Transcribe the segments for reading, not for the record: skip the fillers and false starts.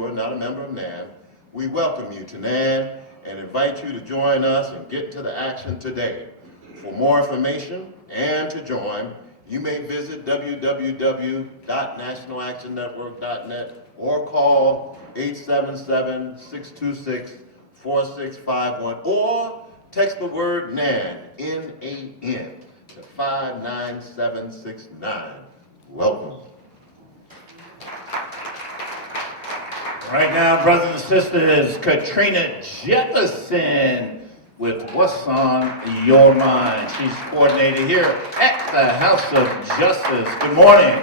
you are not a member of NAN, we welcome you to NAN and invite you to join us and get to the action today. For more information and to join, you may visit www.nationalactionnetwork.net or call 877-626-4651 or text the word NAN, N-A-N, to 59769. Welcome. Right now, brothers and sisters, Katrina Jefferson with What's on Your Mind. She's coordinator here at the House of Justice. Good morning.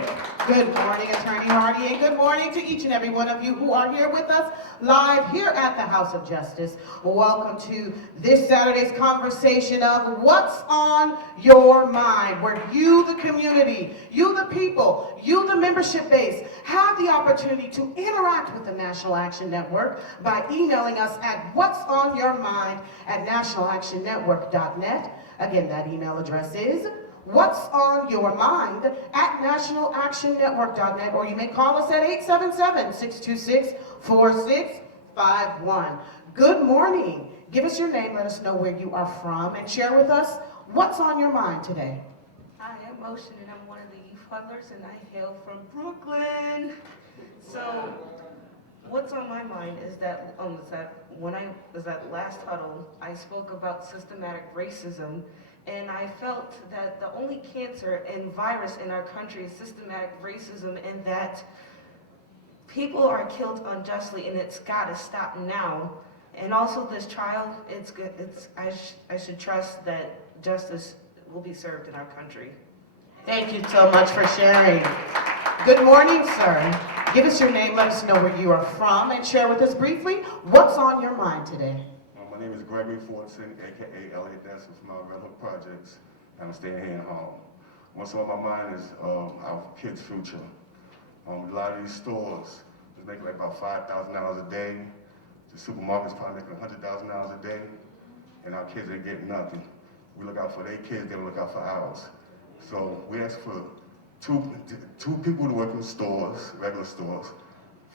Good morning, Attorney Hardy, and good morning to each and every one of you who are here with us live here at the House of Justice. Welcome to this Saturday's conversation of What's on Your Mind, where you, the community, you, the people, you, the membership base, have the opportunity to interact with the National Action Network by emailing us at whatsonyourmind@nationalactionnetwork.net. Again, that email address is What's on Your Mind at nationalactionnetwork.net, or you may call us at 877-626-4651. Good morning. Give us your name, let us know where you are from, and share with us what's on your mind today. Hi, I'm Ocean, and I'm one of the youth huddlers, and I hail from Brooklyn. So, what's on my mind is that when I was at last huddle, I spoke about systematic racism. And I felt that the only cancer and virus in our country is systematic racism, and that people are killed unjustly, and it's got to stop now. And also this trial, I should trust that justice will be served in our country. Thank you so much for sharing. Good morning, sir. Give us your name, let us know where you are from, and share with us briefly what's on your mind today. My name is Gregory Fortson, aka Elliot Dancer from our Red Hook Projects. I'm staying here in Harlem. What's on my mind is our kids' future. A lot of these stores is making like about $5,000 a day. The supermarket's probably making $100,000 a day, and our kids ain't getting nothing. We look out for their kids, they don't look out for ours. So we ask for two people to work in stores, regular stores,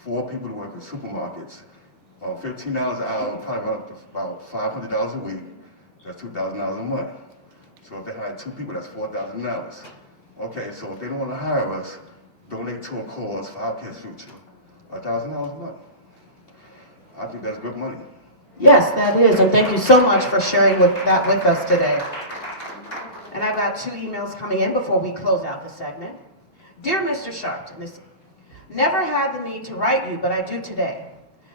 4 people to work in supermarkets. $15 an hour, probably run up to about $500 a week. That's $2,000 a month. So if they hire 2 people, that's $4,000. Okay, so if they don't want to hire us, donate to a cause for our kids' future. $1,000 a month. I think that's good money. Yes, that is, and thank you so much for sharing that with us today. And I've got 2 emails coming in before we close out the segment. Dear Mr. Sharpton, never had the need to write you, but I do today.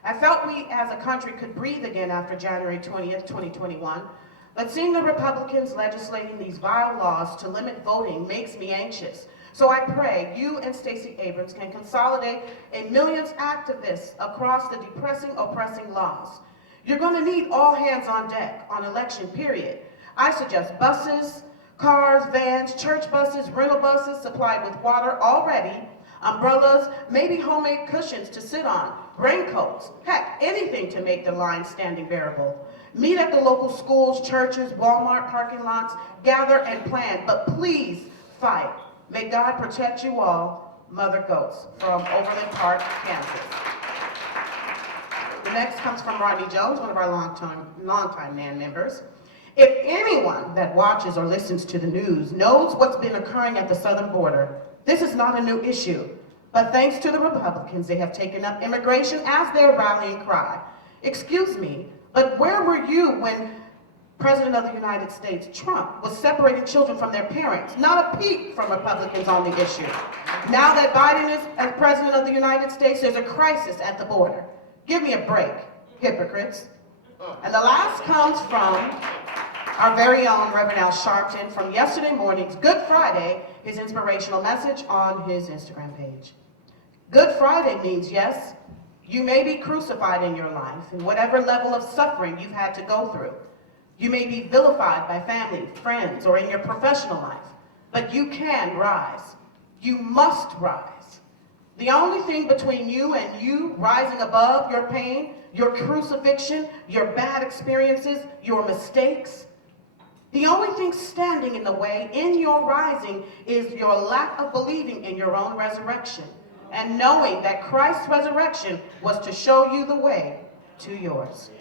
I felt we as a country could breathe again after January 20th, 2021, but seeing the Republicans legislating these vile laws to limit voting makes me anxious. So I pray you and Stacey Abrams can consolidate a millions activists across the depressing, oppressing laws. You're going to need all hands on deck on election period. I suggest buses, cars, vans, church buses, rental buses supplied with water already, umbrellas, maybe homemade cushions to sit on, raincoats, heck, anything to make the line standing bearable. Meet at the local schools, churches, Walmart parking lots, gather and plan, but please fight. May God protect you all. Mother Goats from Overland Park, Kansas. The next comes from Rodney Jones, one of our longtime NAN members. If anyone that watches or listens to the news knows what's been occurring at the southern border, this is not a new issue, but thanks to the Republicans, they have taken up immigration as their rallying cry. Excuse me, but where were you when President of the United States, Trump, was separating children from their parents? Not a peep from Republicans on the issue. Now that Biden is as President of the United States, there's a crisis at the border. Give me a break, hypocrites. And the last comes from our very own Reverend Al Sharpton from yesterday morning's Good Friday, his inspirational message on his Instagram page. Good Friday means, yes, you may be crucified in your life in whatever level of suffering you've had to go through. You may be vilified by family, friends, or in your professional life, but you can rise. You must rise. The only thing between you and you rising above your pain, your crucifixion, your bad experiences, your mistakes, the only thing standing in the way in your rising is your lack of believing in your own resurrection. and knowing that Christ's resurrection was to show you the way to yours.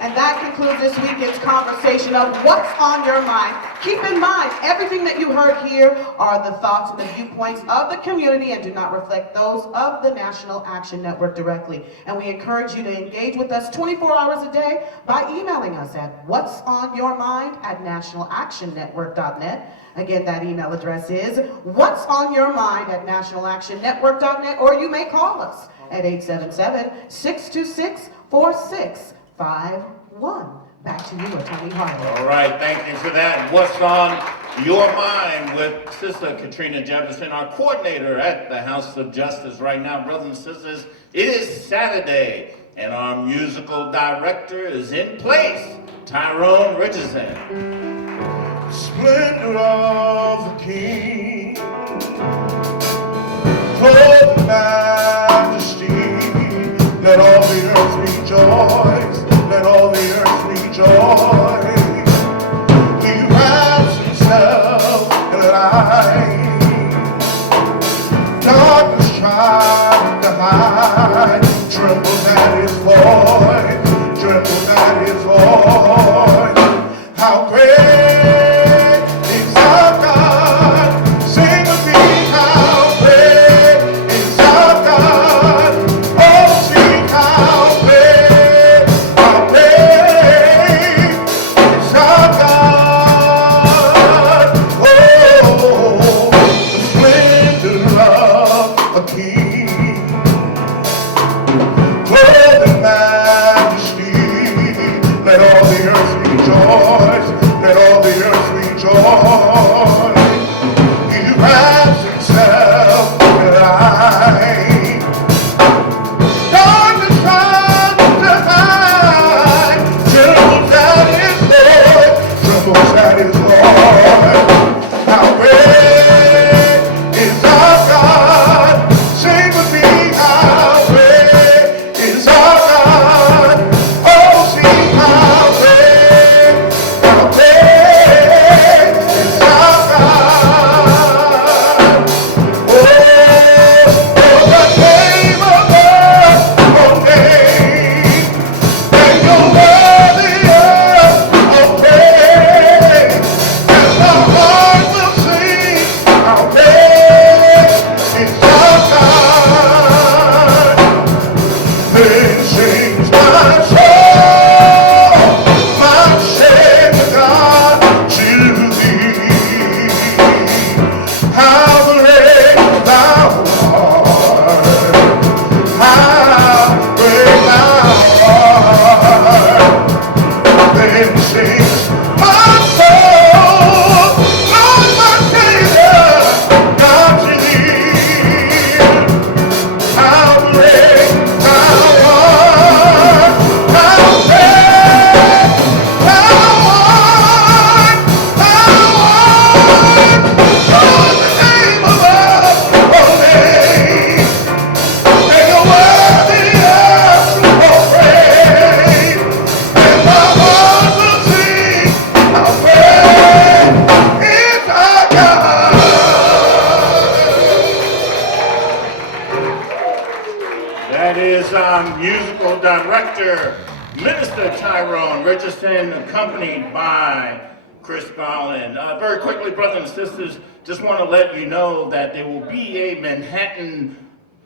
And that concludes this weekend's conversation of What's on Your Mind. Keep in mind, everything that you heard here are the thoughts and the viewpoints of the community and do not reflect those of the National Action Network directly. And we encourage you to engage with us 24 hours a day by emailing us at whatsonyourmind@nationalactionnetwork.net. Again, that email address is whatsonyourmind@nationalactionnetwork.net, or you may call us at 877-626-4651. Back to you, Attorney Harvey. All right, thank you for that. What's on your mind with Sister Katrina Jefferson, our coordinator at the House of Justice right now. Brothers and sisters, it is Saturday, and our musical director is in place, Tyrone Richardson. Splendor of the King, clothed in majesty, let all the earth rejoice, let all the earth rejoice. He wraps himself in light, darkness tries to hide, trembles at his voice, trembles at his voice. How great is our God, sing with me, how great is our God, oh sing how great is our God, oh, the splendor of a king, clothed in majesty, let all the earth rejoice, let all the earth rejoice. He wraps himself in light, darkness tries to hide, trembles at his voice, trembles at his voice. How great is our God, sing with me, how great is our God, oh sing how great is our God. Oh, the name above all names, and you're worthy of praise, and my heart will sing how great is our God. Then sings my soul, my Savior God, to thee. How great thou art, how great thou art. Then sings my soul, Lord, my Savior God, to thee. How great thou art, how great thou art, Lord, the name above all names, and you're worthy of all praise, and my heart will sing how great is our God. That is our musical director, Minister Tyrone Richardson, accompanied by Chris Garland. Very quickly, brothers and sisters, just want to let you know that there will be a Manhattan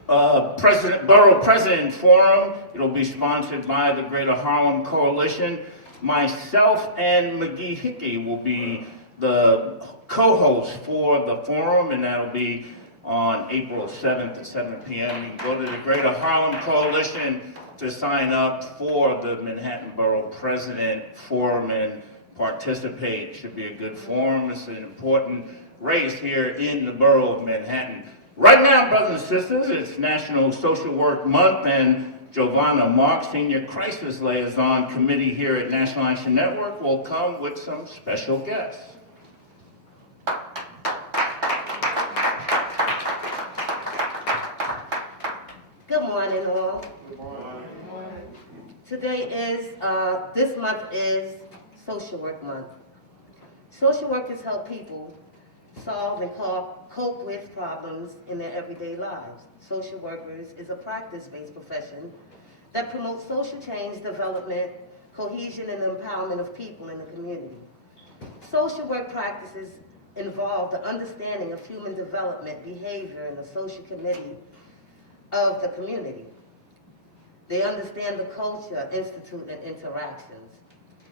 Borough President Forum. It'll be sponsored by the Greater Harlem Coalition. Myself and McGee Hickey will be the co-hosts for the forum, and that'll be on April 7th at 7 p.m. You can go to the Greater Harlem Coalition to sign up for the Manhattan Borough President Forum and participate. Should be a good forum. It's an important race here in the borough of Manhattan. Right now, brothers and sisters, it's National Social Work Month, and Giovanna Mark, Senior Crisis Liaison Committee here at National Action Network, will come with some special guests. Good morning, all. Today is, this month is Social Work Month. Social workers help people solve and cope with problems in their everyday lives. Social workers is a practice-based profession that promotes social change, development, cohesion, and empowerment of people in the community. Social work practices involve the understanding of human development, behavior, and the social committee of the community. They understand the culture, institute, and interactions.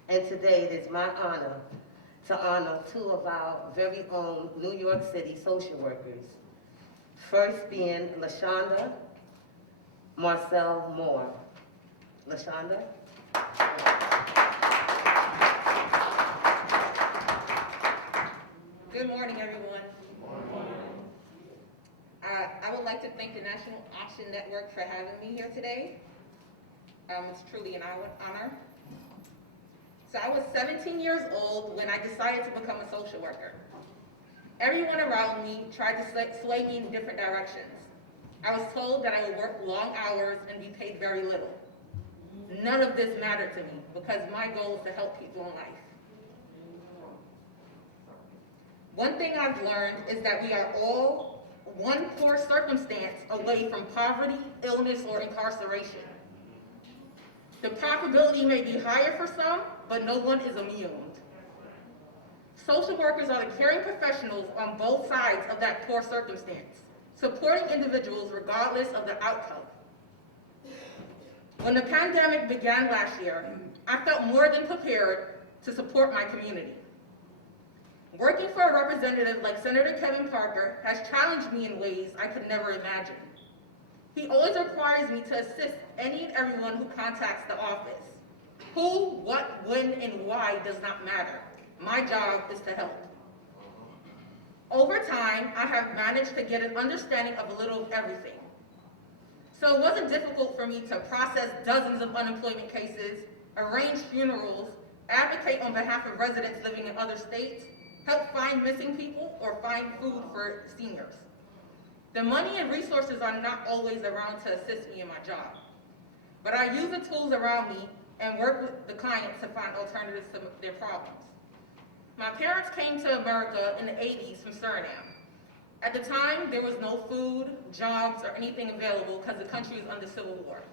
And today it is my honor to honor two of our very own New York City social workers. First being Lashonda, Marcel Moore. Lashonda. Good morning, everyone. I would like to thank the National Action Network for having me here today. It's truly an honor. So I was 17 years old when I decided to become a social worker. Everyone around me tried to sway me in different directions. I was told that I would work long hours and be paid very little. None of this mattered to me because my goal is to help people in life. One thing I've learned is that we are all one poor circumstance away from poverty, illness, or incarceration. The probability may be higher for some, but no one is immune. Social workers are the caring professionals on both sides of that poor circumstance, supporting individuals regardless of the outcome. When the pandemic began last year, I felt more than prepared to support my community. Working for a representative like Senator Kevin Parker has challenged me in ways I could never imagine. He always requires me to assist any and everyone who contacts the office. Who, what, when, and why does not matter. My job is to help. Over time, I have managed to get an understanding of a little of everything. So it wasn't difficult for me to process dozens of unemployment cases, arrange funerals, advocate on behalf of residents living in other states, help find missing people, or find food for seniors. The money and resources are not always around to assist me in my job, but I use the tools around me and work with the clients to find alternatives to their problems. My parents came to America in the 80s from Suriname. At the time, there was no food, jobs, or anything available because the country was under civil war.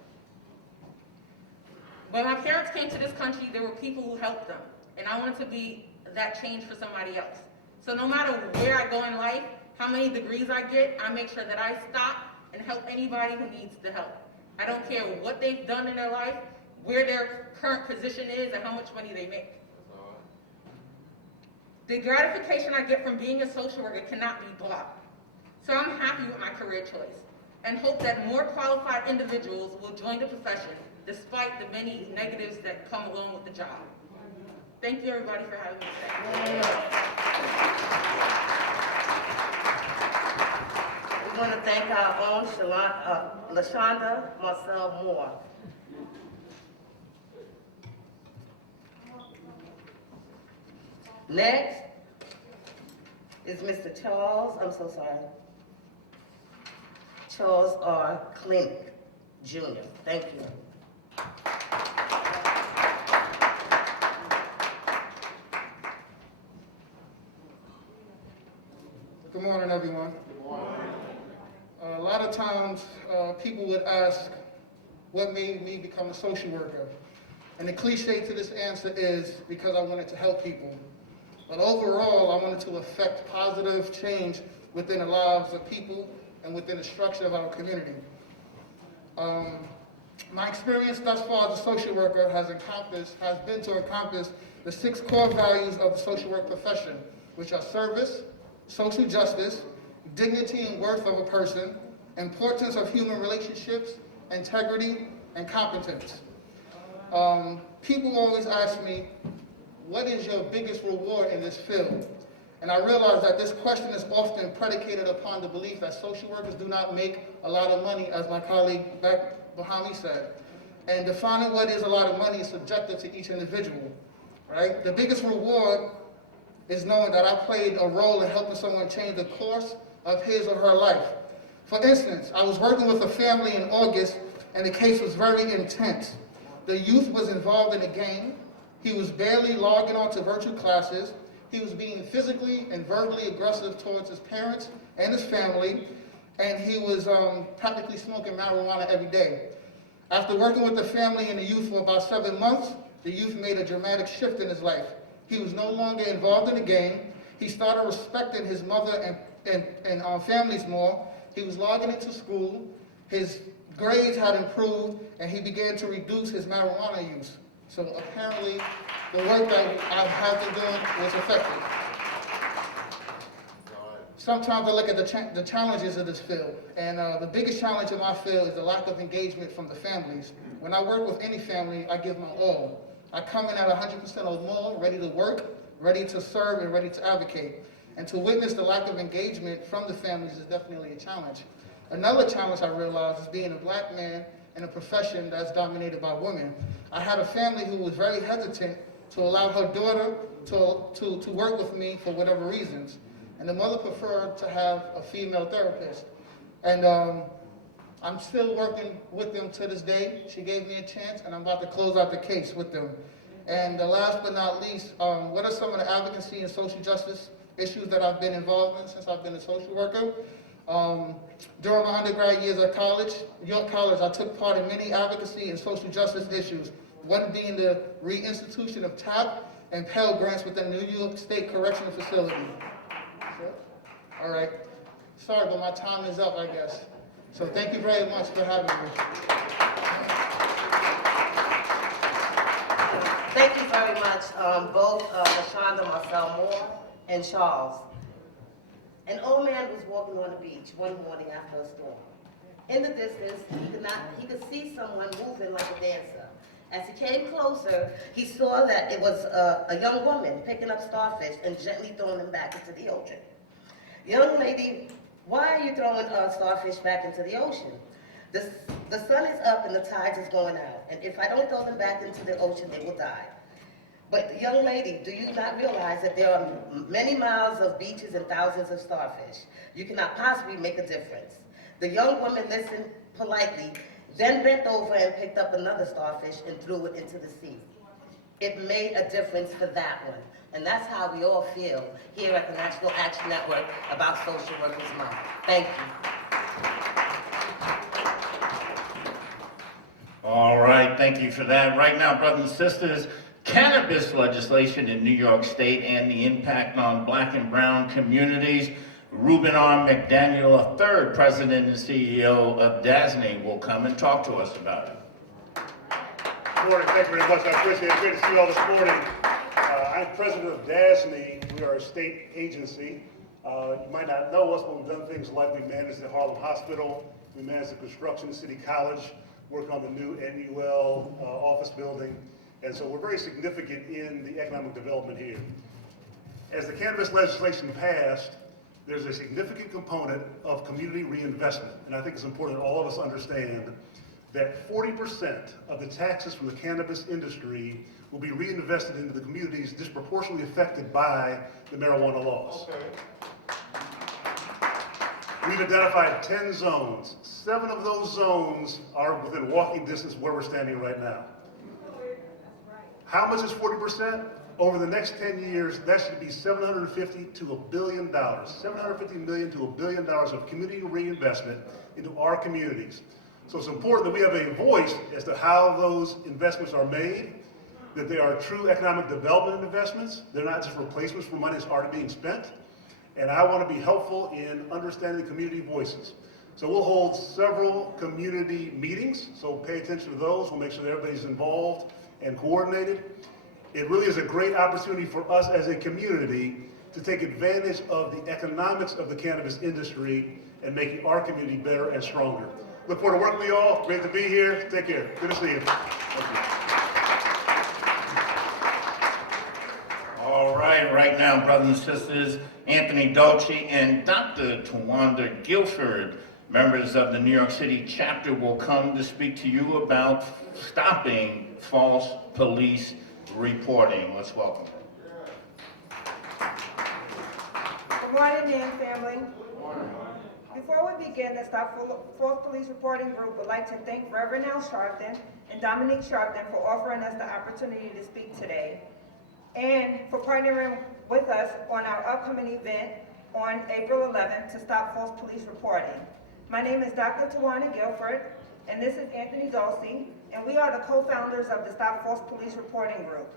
When my parents came to this country, there were people who helped them, and I wanted to be that change for somebody else. So no matter where I go in life, how many degrees I get, I make sure that I stop and help anybody who needs the help. I don't care what they've done in their life, where their current position is, and how much money they make. The gratification I get from being a social worker cannot be bought. So I'm happy with my career choice and hope that more qualified individuals will join the profession despite the many negatives that come along with the job. Thank you, everybody, for having me today. We want to thank our own Lashonda Marcel Moore. Next is Mr. Charles R. Clinic, Jr. Thank you. Good morning, everyone. Good morning. A lot of times, people would ask, what made me become a social worker? And the cliche to this answer is, because I wanted to help people. But overall, I wanted to affect positive change within the lives of people and within the structure of our community. My experience thus far as a social worker has been to encompass the 6 core values of the social work profession, which are service, social justice, dignity and worth of a person, importance of human relationships, integrity, and competence. People always ask me, what is your biggest reward in this field? And I realize that this question is often predicated upon the belief that social workers do not make a lot of money, as my colleague back behind me said. And defining what is a lot of money is subjective to each individual, right? The biggest reward is knowing that I played a role in helping someone change the course of his or her life. For instance, I was working with a family in August, and the case was very intense. The youth was involved in a gang. He was barely logging on to virtual classes. He was being physically and verbally aggressive towards his parents and his family, and he was practically smoking marijuana every day. After working with the family and the youth for about 7 months, the youth made a dramatic shift in his life. He was no longer involved in the gang. He started respecting his mother and families more. He was logging into school. His grades had improved, and he began to reduce his marijuana use. So apparently, the work that I have been doing was effective. Sometimes I look at the challenges of this field, and the biggest challenge in my field is the lack of engagement from the families. When I work with any family, I give my all. I come in at 100% or more, ready to work, ready to serve, and ready to advocate. And to witness the lack of engagement from the families is definitely a challenge. Another challenge I realized is being a black man in a profession that's dominated by women. I had a family who was very hesitant to allow her daughter to work with me for whatever reasons. And the mother preferred to have a female therapist. And I'm still working with them to this day. She gave me a chance, and I'm about to close out the case with them. And last but not least, what are some of the advocacy and social justice issues that I've been involved in since I've been a social worker? During my undergrad years at college, York College, I took part in many advocacy and social justice issues, one being the reinstitution of TAP and Pell Grants within the New York State Correctional Facility. All right. Sorry, but my time is up, I guess. So thank you very much for having me. Thank you very much, both Lashonda, Marcel Moore, and Charles. An old man was walking on the beach one morning after a storm. In the distance, he could see someone moving like a dancer. As he came closer, he saw that it was a young woman picking up starfish and gently throwing them back into the ocean. Young lady, why are you throwing starfish back into the ocean? The sun is up and the tides is going out, and if I don't throw them back into the ocean, they will die. But young lady, do you not realize that there are many miles of beaches and thousands of starfish? You cannot possibly make a difference. The young woman listened politely, then bent over and picked up another starfish and threw it into the sea. It made a difference for that one. And that's how we all feel here at the National Action Network about Social Workers Month. Thank you. All right, thank you for that. Right now, brothers and sisters, cannabis legislation in New York State and the impact on black and brown communities. Reuben R. McDaniel III, President and CEO of DASNY, will come and talk to us about it. Good morning, thank you very much. I appreciate it. Great to see you all this morning. I'm president of DASNY. We are a state agency. You might not know us, but we've done things like we manage the Harlem Hospital, we manage the construction of City College, working on the new NUL office building. And so we're very significant in the economic development here. As the cannabis legislation passed, there's a significant component of community reinvestment. And I think it's important that all of us understand that 40% of the taxes from the cannabis industry will be reinvested into the communities disproportionately affected by the marijuana laws. Okay. We've identified 10 zones. 7 of those zones are within walking distance where we're standing right now. How much is 40%? Over the next 10 years, that should be $750 to $1 billion. $750 million to $1 billion of community reinvestment into our communities. So it's important that we have a voice as to how those investments are made, that they are true economic development investments. They're not just replacements for money that's already being spent. And I want to be helpful in understanding the community voices. So we'll hold several community meetings, so pay attention to those. We'll make sure that everybody's involved and coordinated. It really is a great opportunity for us as a community to take advantage of the economics of the cannabis industry and making our community better and stronger. Look forward to working with you all. Great to be here. Take care. Good to see you. Thank you. All right now, brothers and sisters, Anthony Dolce and Dr. Tawanda Guilford, members of the New York City chapter, will come to speak to you about stopping false police reporting. Let's welcome them. Good morning, Nan family. Before we begin, the Stop False Police Reporting Group would like to thank Reverend Sharpton and Dominique Sharpton for offering us the opportunity to speak today and for partnering with us on our upcoming event on April 11th to stop false police reporting. My name is Dr. Tawana Guilford, and this is Anthony Dulcie, and we are the co-founders of the Stop False Police Reporting Group.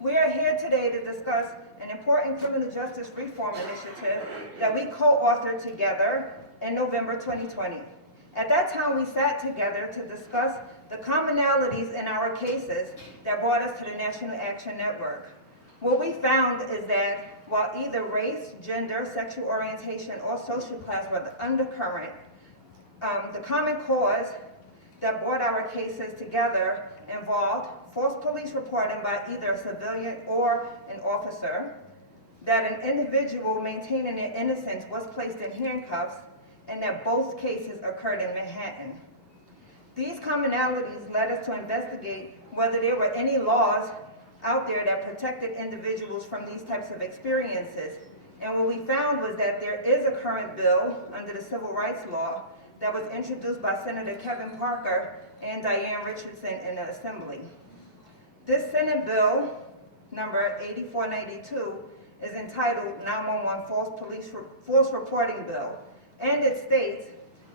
We are here today to discuss an important criminal justice reform initiative that we co-authored together in November 2020. At that time, we sat together to discuss the commonalities in our cases that brought us to the National Action Network. What we found is that while either race, gender, sexual orientation, or social class were the undercurrent, the common cause that brought our cases together involved false police reporting by either a civilian or an officer, that an individual maintaining their innocence was placed in handcuffs, and that both cases occurred in Manhattan. These commonalities led us to investigate whether there were any laws out there that protected individuals from these types of experiences. And what we found was that there is a current bill under the Civil Rights Law that was introduced by Senator Kevin Parker and Diane Richardson in the Assembly. This Senate bill, number 8492, is entitled 911 False Reporting Bill, and it states,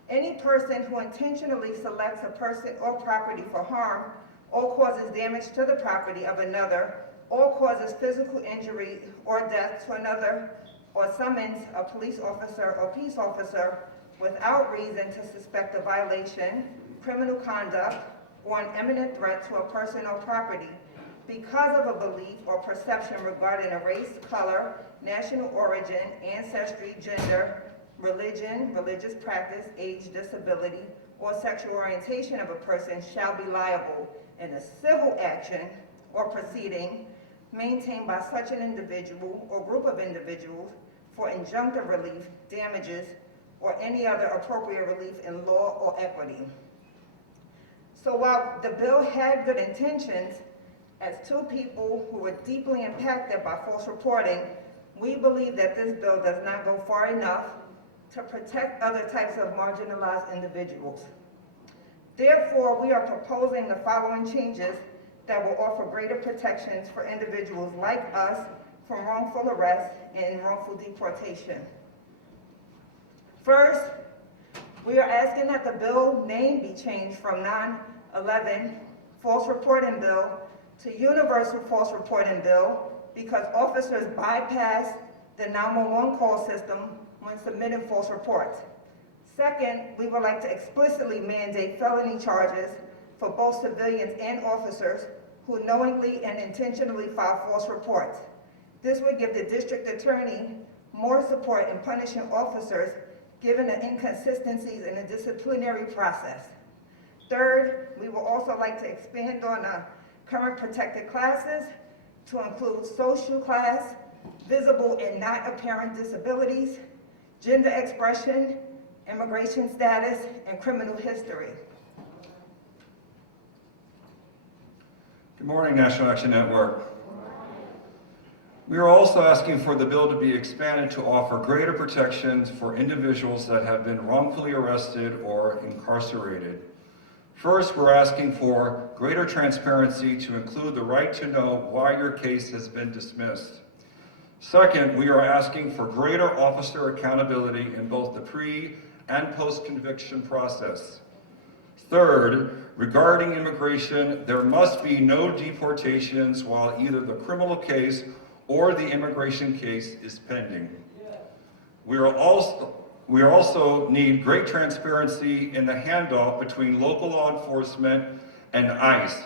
any person who intentionally selects a person or property for harm or causes damage to the property of another or causes physical injury or death to another or summons a police officer or peace officer without reason to suspect a violation, criminal conduct, or an imminent threat to a person or property because of a belief or perception regarding a race, color, national origin, ancestry, gender, religion, religious practice, age, disability, or sexual orientation of a person shall be liable in a civil action or proceeding maintained by such an individual or group of individuals for injunctive relief, damages, or any other appropriate relief in law or equity. So while the bill had good intentions, as two people who were deeply impacted by false reporting, we believe that this bill does not go far enough to protect other types of marginalized individuals. Therefore, we are proposing the following changes that will offer greater protections for individuals like us from wrongful arrest and wrongful deportation. First, we are asking that the bill name be changed from 9/11 False Reporting Bill to Universal False Reporting Bill because officers bypass the 911 call system when submitting false reports. Second, we would like to explicitly mandate felony charges for both civilians and officers who knowingly and intentionally file false reports. This would give the district attorney more support in punishing officers given the inconsistencies in the disciplinary process. Third, we would also like to expand on the current protected classes to include social class, visible and not apparent disabilities, gender expression, immigration status, and criminal history. Good morning, National Action Network. We are also asking for the bill to be expanded to offer greater protections for individuals that have been wrongfully arrested or incarcerated. First, we're asking for greater transparency to include the right to know why your case has been dismissed. Second, we are asking for greater officer accountability in both the pre- and post-conviction process. Third, regarding immigration, there must be no deportations while either the criminal case or the immigration case is pending. We also need great transparency in the handoff between local law enforcement and ICE.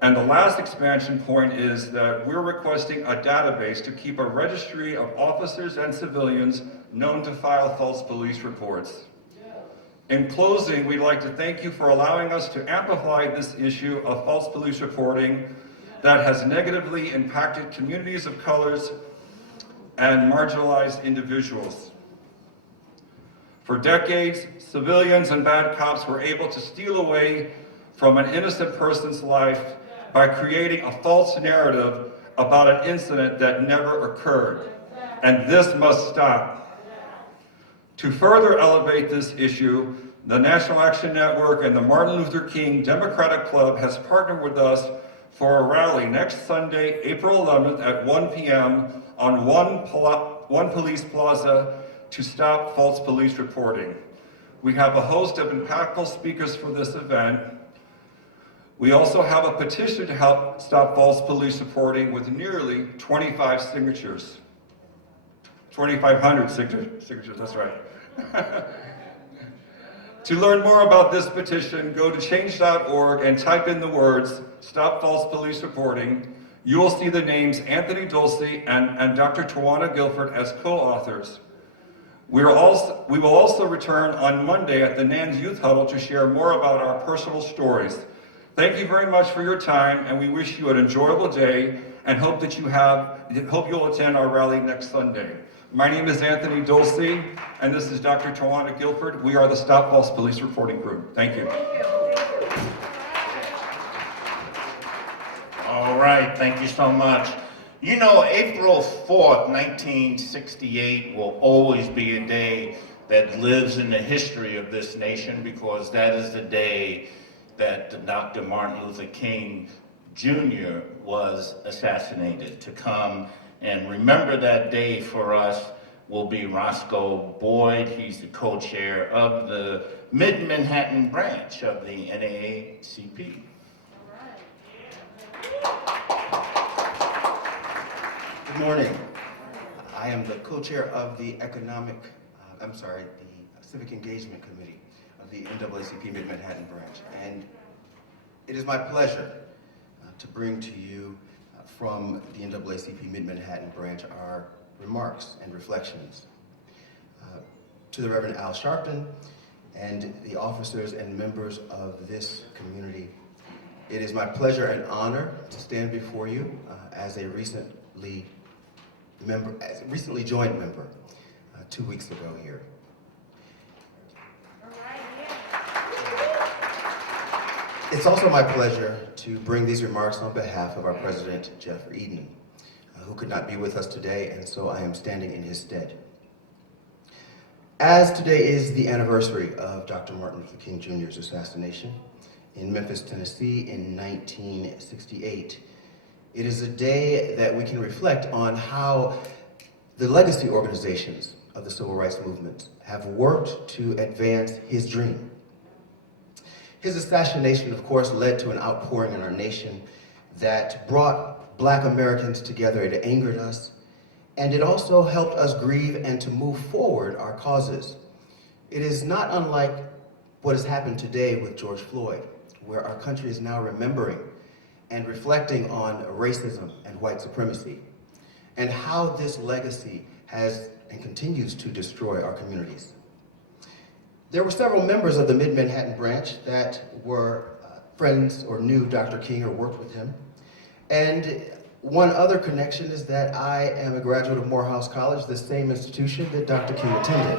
And the last expansion point is that we're requesting a database to keep a registry of officers and civilians known to file false police reports. In closing, we'd like to thank you for allowing us to amplify this issue of false police reporting that has negatively impacted communities of colors and marginalized individuals. For decades, civilians and bad cops were able to steal away from an innocent person's life by creating a false narrative about an incident that never occurred. And this must stop. To further elevate this issue, the National Action Network and the Martin Luther King Democratic Club has partnered with us for a rally next Sunday, April 11th at 1 p.m. on One Police Plaza to stop false police reporting. We have a host of impactful speakers for this event. We also have a petition to help stop false police reporting with nearly 25 signatures. 2,500 signatures, that's right. To learn more about this petition, go to change.org and type in the words, Stop False Police Reporting. You will see the names Anthony Dulce and Dr. Tawana Guilford as co-authors. We will also return on Monday at the Nan's Youth Huddle to share more about our personal stories. Thank you very much for your time, and we wish you an enjoyable day and hope you'll attend our rally next Sunday. My name is Anthony Dulce, and this is Dr. Tawana Guilford. We are the Stop False Police Reporting Group. Thank you. All right, thank you so much. You know, April 4th, 1968 will always be a day that lives in the history of this nation because that is the day that Dr. Martin Luther King Jr. was assassinated. To come and remember that day for us will be Roscoe Boyd. He's the co-chair of the Mid-Manhattan branch of the NAACP. Good morning. I am the co-chair of the Civic Engagement Committee of the NAACP Mid-Manhattan branch. And it is my pleasure to bring to you from the NAACP Mid-Manhattan branch our remarks and reflections. To the Reverend Al Sharpton and the officers and members of this community, it is my pleasure and honor to stand before you as a recently joined member 2 weeks ago here. It's also my pleasure to bring these remarks on behalf of our president, Jeff Eden, who could not be with us today, and so I am standing in his stead. As today is the anniversary of Dr. Martin Luther King Jr.'s assassination in Memphis, Tennessee in 1968, it is a day that we can reflect on how the legacy organizations of the civil rights movement have worked to advance his dream. His assassination, of course, led to an outpouring in our nation that brought Black Americans together. It angered us, and it also helped us grieve and to move forward our causes. It is not unlike what has happened today with George Floyd, where our country is now remembering and reflecting on racism and white supremacy, and how this legacy has and continues to destroy our communities. There were several members of the Mid-Manhattan branch that were friends or knew Dr. King or worked with him. And one other connection is that I am a graduate of Morehouse College, the same institution that Dr. King attended.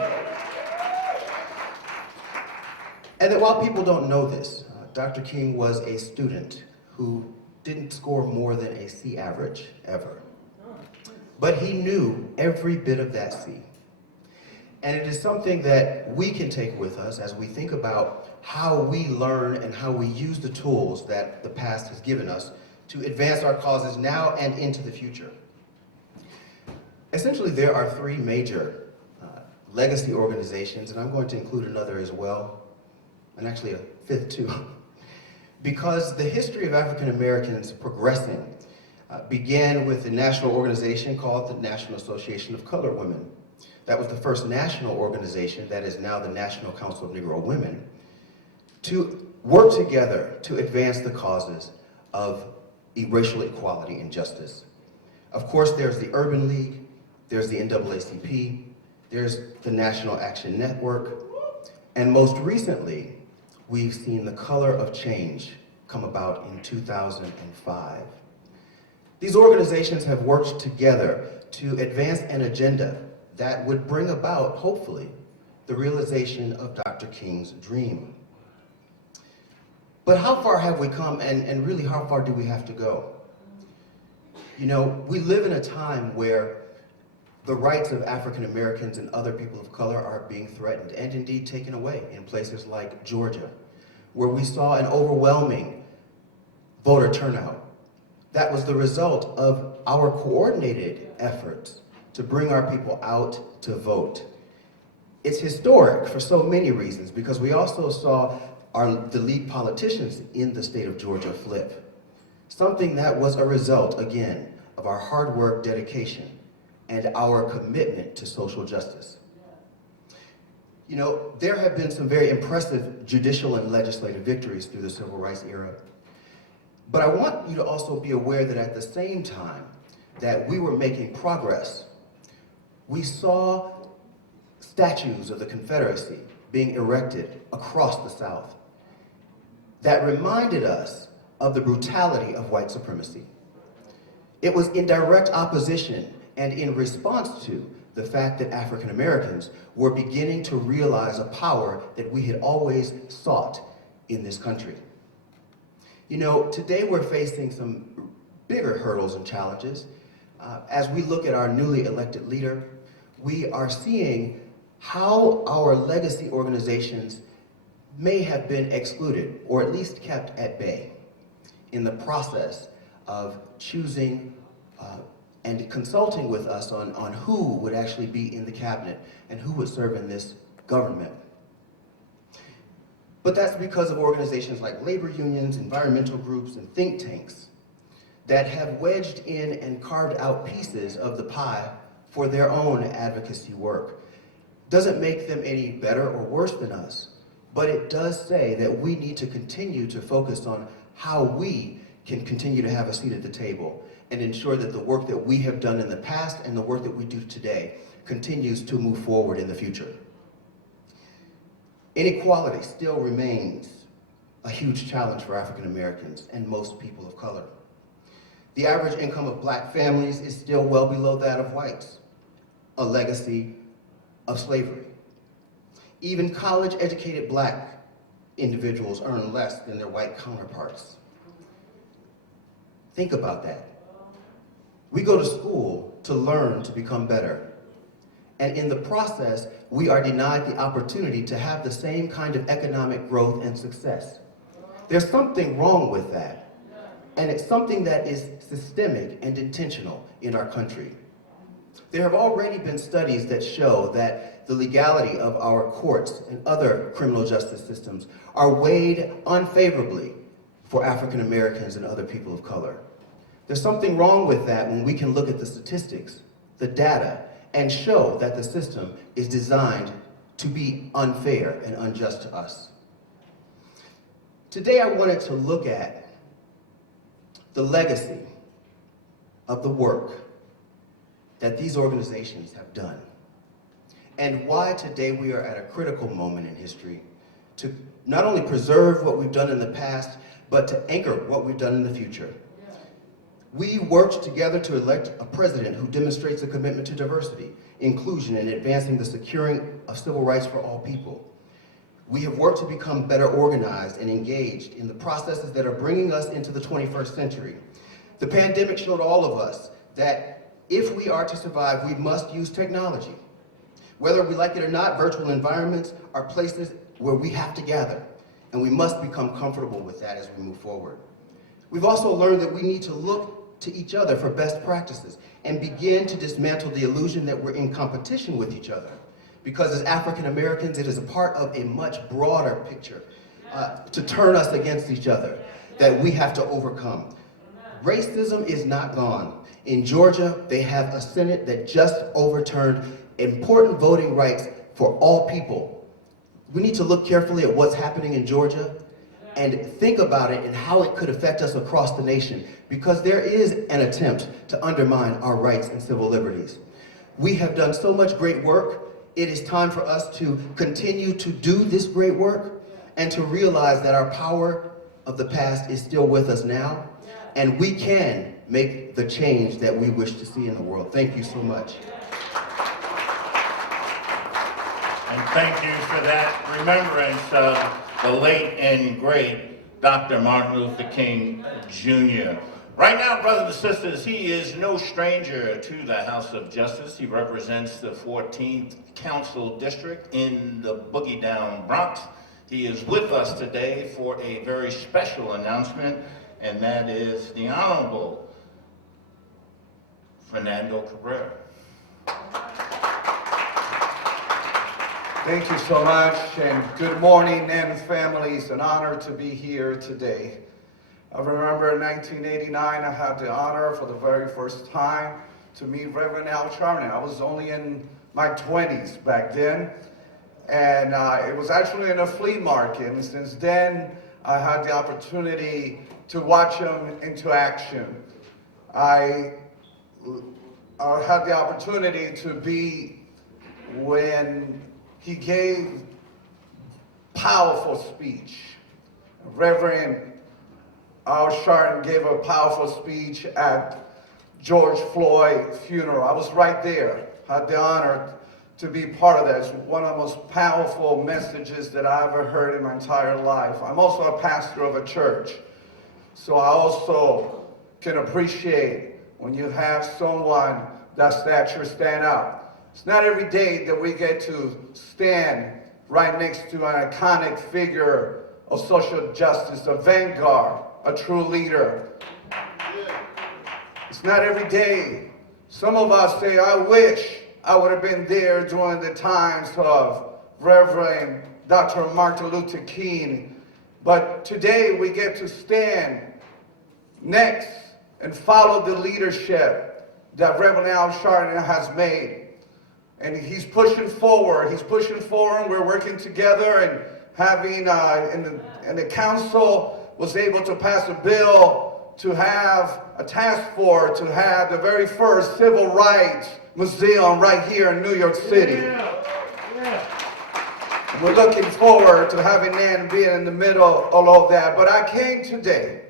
And that while people don't know this, Dr. King was a student who didn't score more than a C average ever. But he knew every bit of that C. And it is something that we can take with us as we think about how we learn and how we use the tools that the past has given us to advance our causes now and into the future. Essentially, there are three major legacy organizations, and I'm going to include another as well, and actually a fifth too, because the history of African Americans progressing began with a national organization called the National Association of Colored Women. That was the first national organization, that is now the National Council of Negro Women, to work together to advance the causes of racial equality and justice. Of course, there's the Urban League, there's the NAACP, there's the National Action Network, and most recently, we've seen the Color of Change come about in 2005. These organizations have worked together to advance an agenda that would bring about, hopefully, the realization of Dr. King's dream. But how far have we come, and really how far do we have to go? You know, we live in a time where the rights of African Americans and other people of color are being threatened and indeed taken away in places like Georgia, where we saw an overwhelming voter turnout. That was the result of our coordinated efforts to bring our people out to vote. It's historic for so many reasons, because we also saw the lead politicians in the state of Georgia flip. Something that was a result, again, of our hard work, dedication, and our commitment to social justice. You know, there have been some very impressive judicial and legislative victories through the civil rights era. But I want you to also be aware that at the same time that we were making progress, we saw statues of the Confederacy being erected across the South that reminded us of the brutality of white supremacy. It was in direct opposition and in response to the fact that African Americans were beginning to realize a power that we had always sought in this country. You know, today we're facing some bigger hurdles and challenges. As we look at our newly elected leader, we are seeing how our legacy organizations may have been excluded, or at least kept at bay, in the process of choosing and consulting with us on who would actually be in the cabinet and who would serve in this government. But that's because of organizations like labor unions, environmental groups, and think tanks that have wedged in and carved out pieces of the pie for their own advocacy work. Doesn't make them any better or worse than us, but it does say that we need to continue to focus on how we can continue to have a seat at the table and ensure that the work that we have done in the past and the work that we do today continues to move forward in the future. Inequality still remains a huge challenge for African Americans and most people of color. The average income of Black families is still well below that of whites, a legacy of slavery. Even college-educated Black individuals earn less than their white counterparts. Think about that. We go to school to learn to become better. And in the process, we are denied the opportunity to have the same kind of economic growth and success. There's something wrong with that. And it's something that is systemic and intentional in our country. There have already been studies that show that the legality of our courts and other criminal justice systems are weighed unfavorably for African Americans and other people of color. There's something wrong with that when we can look at the statistics, the data, and show that the system is designed to be unfair and unjust to us. Today I wanted to look at the legacy of the work that these organizations have done, and why today we are at a critical moment in history to not only preserve what we've done in the past, but to anchor what we've done in the future. We worked together to elect a president who demonstrates a commitment to diversity, inclusion, and advancing the securing of civil rights for all people. We have worked to become better organized and engaged in the processes that are bringing us into the 21st century. The pandemic showed all of us that if we are to survive, we must use technology. Whether we like it or not, virtual environments are places where we have to gather, and we must become comfortable with that as we move forward. We've also learned that we need to look to each other for best practices and begin to dismantle the illusion that we're in competition with each other. Because as African Americans, it is a part of a much broader picture to turn us against each other that we have to overcome. Racism is not gone. In Georgia, they have a Senate that just overturned important voting rights for all people. We need to look carefully at what's happening in Georgia and think about it and how it could affect us across the nation, because there is an attempt to undermine our rights and civil liberties. We have done so much great work. It is time for us to continue to do this great work and to realize that our power of the past is still with us now, and we can make the change that we wish to see in the world. Thank you so much. And thank you for that remembrance of the late and great Dr. Martin Luther King Jr. Right now, brothers and sisters, he is no stranger to the House of Justice. He represents the 14th Council District in the Boogie Down Bronx. He is with us today for a very special announcement, and that is the Honorable Fernando Cabrera. Thank you so much, and good morning, Nan family. It's an honor to be here today. I remember in 1989, I had the honor for the very first time to meet Reverend Al Charney. I was only in my 20s back then, and it was actually in a flea market, and since then, I had the opportunity to watch him into action. I had the opportunity to be when he gave powerful speech. Reverend Al Sharpton gave a powerful speech at George Floyd's funeral. I was right there. I had the honor to be part of that. It's one of the most powerful messages that I ever heard in my entire life. I'm also a pastor of a church, so I also can appreciate when you have someone that stature stand up. It's not every day that we get to stand right next to an iconic figure of social justice, a vanguard, a true leader. It's not every day. Some of us say, I wish I would have been there during the times of Reverend Dr. Martin Luther King. But today we get to stand next and follow the leadership that Reverend Al Sharpton has made. And he's pushing forward. We're working together and having, and the council was able to pass a bill to have a task force to have the very first civil rights museum right here in New York City. We're looking forward to having Nan being in the middle of all of that. But I came today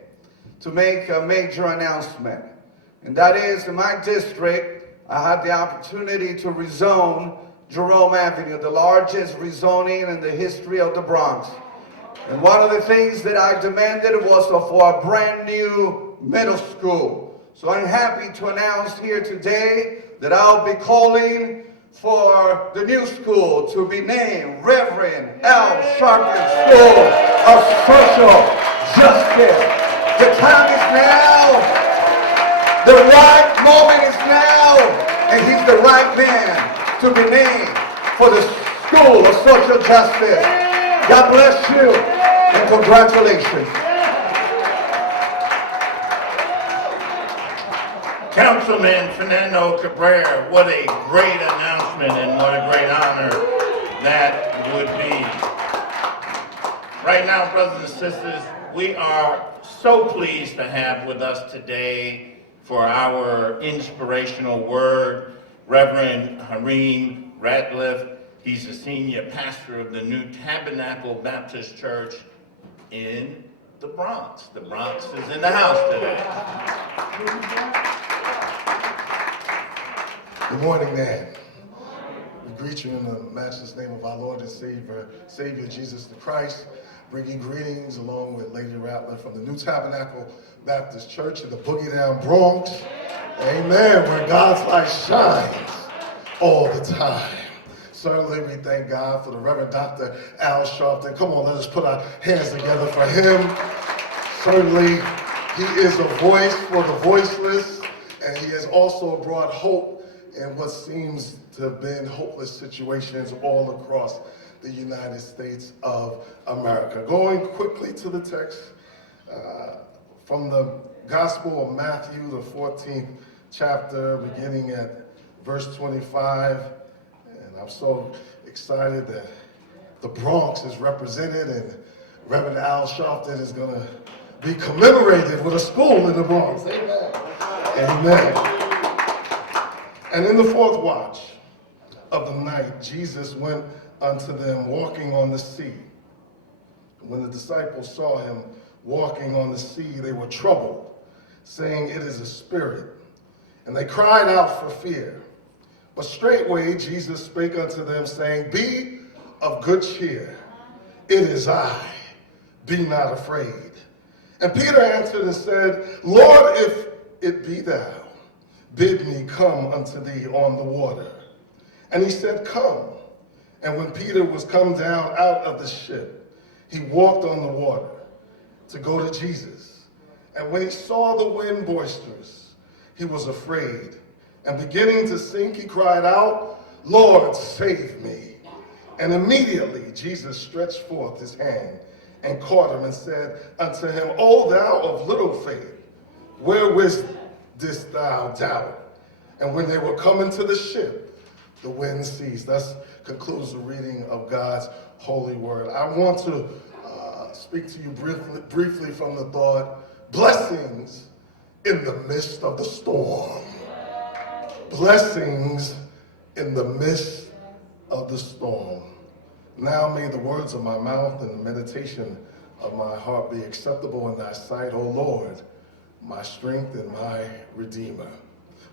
to make a major announcement. And that is, in my district, I had the opportunity to rezone Jerome Avenue, the largest rezoning in the history of the Bronx. And one of the things that I demanded was for a brand new middle school. So I'm happy to announce here today that I'll be calling for the new school to be named Reverend Al Sharpton School of Social Justice. The time is now. The right moment is now, and he's the right man to be named for the School of Social Justice. God bless you, and congratulations. Councilman Fernando Cabrera, what a great announcement and what a great honor that would be. Right now, brothers and sisters, we are so pleased to have with us today for our inspirational word, Reverend Hareem Radcliffe. He's the senior pastor of the New Tabernacle Baptist Church in the Bronx. The Bronx is in the house today. Good morning, Nan. We greet you in the matchless name of our Lord and Savior Jesus the Christ, bringing greetings along with Lady Radcliffe from the New Tabernacle Baptist Church in the Boogie Down Bronx. Amen, where God's light shines all the time. Certainly we thank God for the Reverend Dr. Al Sharpton. Come on, let us put our hands together for him. Certainly he is a voice for the voiceless, and he has also brought hope in what seems to have been hopeless situations all across the United States of America. Going quickly to the text, from the Gospel of Matthew, the 14th chapter, beginning at verse 25. And I'm so excited that the Bronx is represented, and Reverend Al Sharpton is going to be commemorated with a school in the Bronx. Amen. Amen. And in the fourth watch of the night, Jesus went unto them walking on the sea. When the disciples saw him walking on the sea, they were troubled, saying, "It is a spirit." And they cried out for fear. But straightway Jesus spake unto them, saying, "Be of good cheer. It is I. Be not afraid." And Peter answered and said, "Lord, if it be thou, bid me come unto thee on the water." And he said, "Come." And when Peter was come down out of the ship, he walked on the water to go to Jesus. And when he saw the wind boisterous, he was afraid. And beginning to sink, he cried out, "Lord, save me." And immediately Jesus stretched forth his hand and caught him and said unto him, O thou of little faith, wherewith didst thou doubt? And when they were coming to the ship, the wind ceased. That concludes the reading of God's holy word. I want to speak to you briefly from the thought, blessings in the midst of the storm. Blessings in the midst of the storm. Now may the words of my mouth and the meditation of my heart be acceptable in thy sight, O Lord, my strength and my redeemer.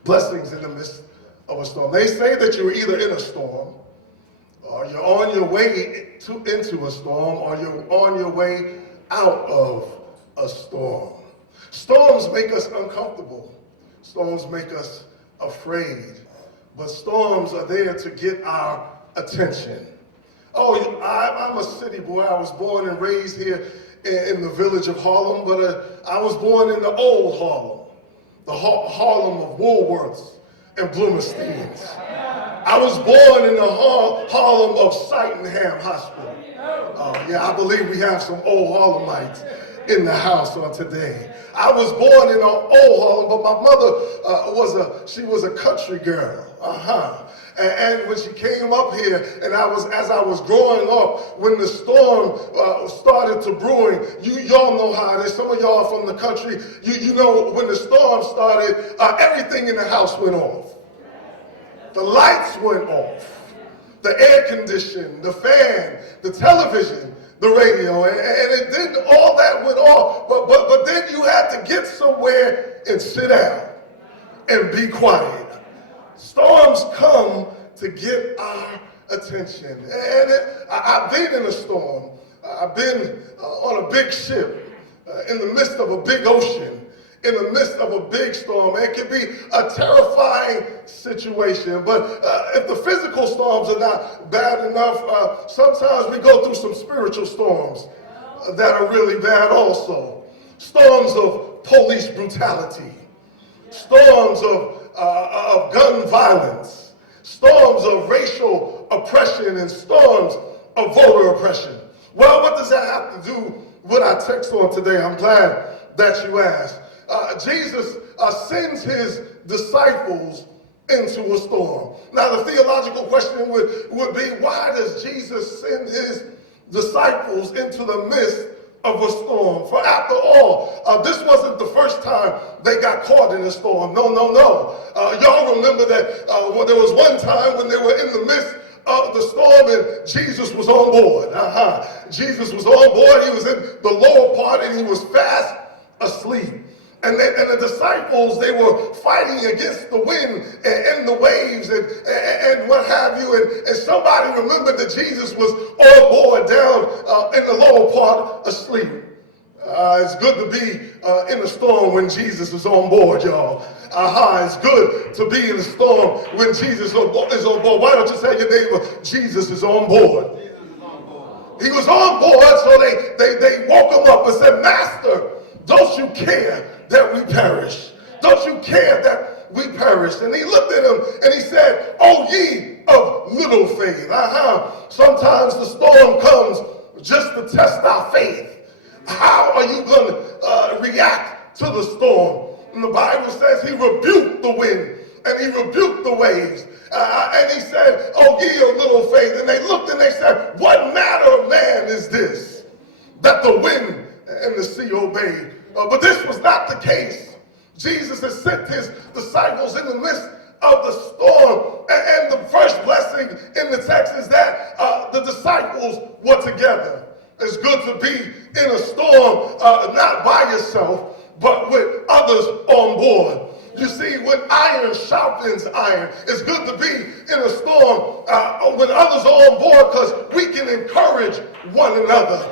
Blessings in the midst of a storm. They say that you're either in a storm, or you're on your way into a storm, or you're on your way out of a storm. Storms make us uncomfortable. Storms make us afraid. But storms are there to get our attention. Oh, I'm a city boy. I was born and raised here in the village of Harlem, but I was born in the old Harlem, the Harlem of Woolworths and Bloomingtons. I was born in the Harlem of Sydenham Hospital. Yeah, I believe we have some old Harlemites in the house on today. I was born in an old Harlem, but my mother was a country girl. And when she came up here, and as I was growing up, when the storm started to brewing, y'all know how it is. Some of y'all from the country, you know when the storm started, everything in the house went off. The lights went off, the air condition, the fan, the television, the radio, and it did, all that went off, but then you had to get somewhere and sit down and be quiet. Storms come to get our attention. And I've been in a storm. I've been on a big ship in the midst of a big ocean, in the midst of a big storm. It can be a terrifying situation. But if the physical storms are not bad enough, sometimes we go through some spiritual storms that are really bad also. Storms of police brutality, storms of gun violence, storms of racial oppression, and storms of voter oppression. Well, what does that have to do with our text on today? I'm glad that you asked. Jesus sends his disciples into a storm. Now, the theological question would be, why does Jesus send his disciples into the midst of a storm? For after all, this wasn't the first time they got caught in a storm. No. Y'all remember that there was one time when they were in the midst of the storm and Jesus was on board. Jesus was on board. He was in the lower part and he was fast asleep. And the disciples, they were fighting against the wind and the waves and what have you. And somebody remembered that Jesus was on board down in the lower part asleep. It's good to be in a storm when Jesus is on board, y'all. It's good to be in a storm when Jesus is on board. Why don't you tell your neighbor, Jesus is on board. He was on board, so they woke him up and said, Master, don't you care that we perish? Don't you care that we perish? And he looked at him and he said, O ye of little faith. Sometimes the storm comes just to test our faith. How are you going to react to the storm? And the Bible says he rebuked the wind and he rebuked the waves. And he said, O ye of little faith. And they looked and they said, what manner of man is this, that the wind and the sea obey? But this was not the case. Jesus has sent his disciples in the midst of the storm. And the first blessing in the text is that the disciples were together. It's good to be in a storm, not by yourself, but with others on board. You see, when iron sharpens iron, it's good to be in a storm when others are on board because we can encourage one another.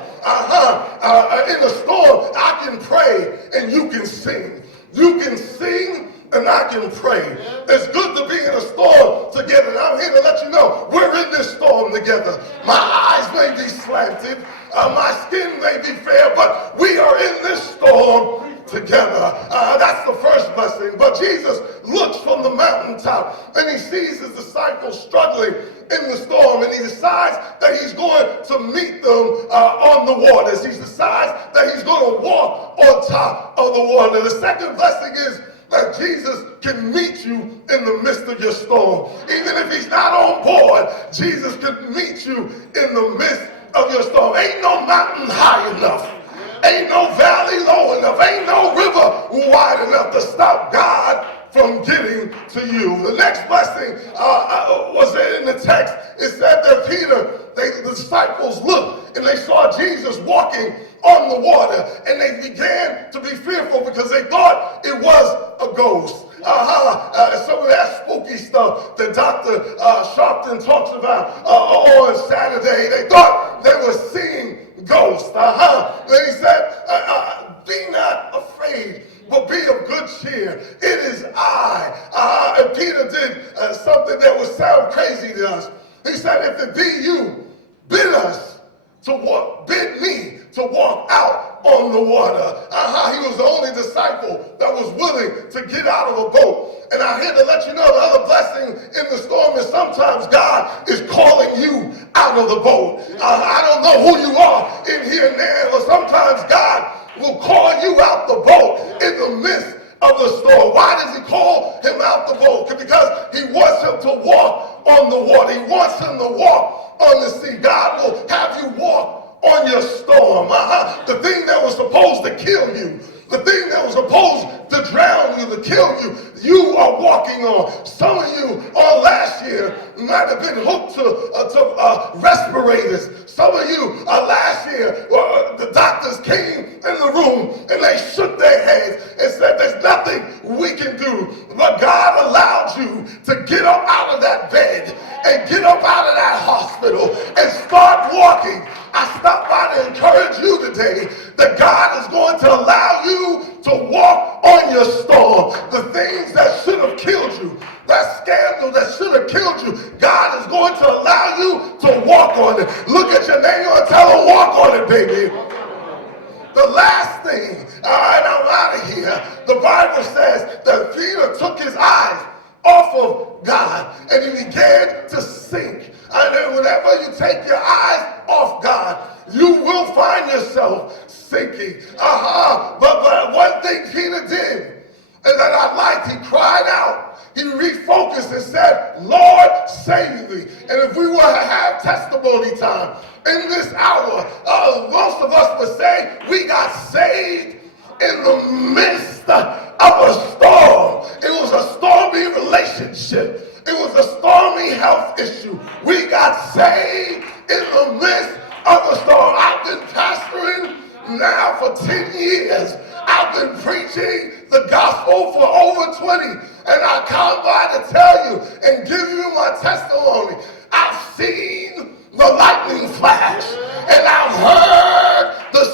In a storm, I can pray and you can sing. You can sing and I can pray. It's good to be in a storm together. And I'm here to let you know we're in this storm together. My eyes may be slanted, my skin may be fair, but we are in this storm together. That's the first blessing. But Jesus looks from the mountain mountaintop, and he sees his disciples struggling in the storm, and he decides that he's going to meet them on the waters. He decides that he's going to walk on top of the water. The second blessing is that Jesus can meet you in the midst of your storm. Even if he's not on board, Jesus can meet you in the midst of your storm. Ain't no mountain high enough. Ain't no valley low enough. Ain't no river wide enough to stop God from getting to you. The next blessing was in the text. It said that the disciples looked and they saw Jesus walking on the water, and they began to be fearful because they thought it was a ghost. Some of that spooky stuff that Dr. Sharpton talks about on Saturday. They thought they were seeing ghosts. Then he said, be not afraid, but be of good cheer. It is I. And Peter did something that would sound crazy to us. He said, if it be you, bid me to walk out on the water. He was the only disciple that was willing to get out of a boat. And I'm here to let you know the other blessing in the storm is sometimes God is calling you out of the boat. I don't know who you are in here now, but sometimes God will call you out the boat in the midst of the storm. Why does he call him out the boat? Because he wants him to walk on the water. He wants him to walk on the sea. God will have you walk on your storm. The thing that was supposed to kill you, the thing that was supposed to drown you, to kill you, you are walking on. Some of you last year might have been hooked to respirators. Some of you last year, the doctors came in the room and they shook their heads and said, there's nothing we can do. But God allowed you to get up out of that bed and get up out of that hospital and start walking. I stopped by to encourage you today that God is going to allow you to walk on your storm. The things that should have killed you, that scandal that should have killed you, God is going to allow you to walk on it. Look at your neighbor and tell him, walk on it, baby. The last thing, and I'm out of here, the Bible says that Peter took his eyes off of God and he began to sink. And then whenever you take your eyes off God, you will find yourself sinking. But one thing Peter did, and that I liked, he cried out. He refocused and said, Lord, save me. And if we were to have testimony time in this hour, most of us would say we got saved in the midst of a storm. It was a stormy relationship. It was a stormy health issue. We got saved in the midst of a storm. I've been pastoring now for 10 years. I've been preaching the gospel for over 20. And I come by to tell you and give you my testimony. I've seen the lightning flash. And I've heard the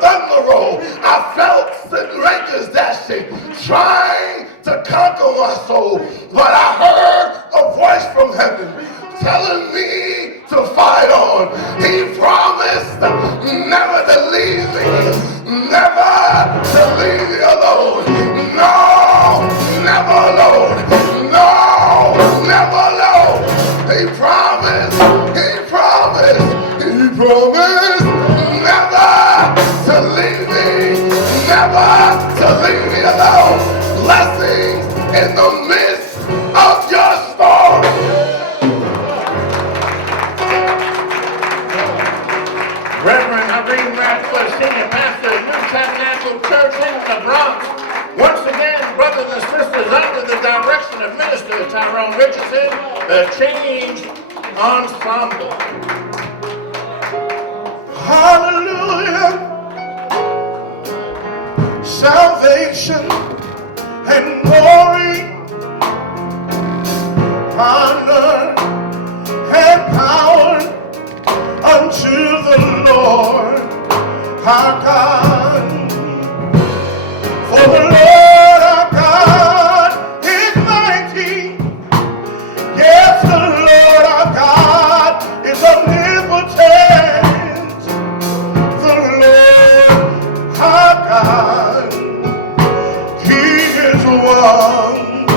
thunder roll. I felt the rangers dashing, trying to conquer my soul. But I heard a voice from heaven telling me to fight on. He promised never to leave me, never to leave me alone. No, never alone. No, never alone. He promised never to leave me, never to leave me alone. Blessings in the midst of your storm. Reverend Hareem, Radcliffe, Senior Pastor of Untitled Chapter in the Bronx. Once again, brothers and sisters, under the direction of Minister Tyrone Richardson, the Change Ensemble. Hallelujah. Salvation and glory, honor and power unto the Lord our God. For the Lord our God is mighty. Yes, the Lord our God is omnipotent. The Lord our God, He is wonderful.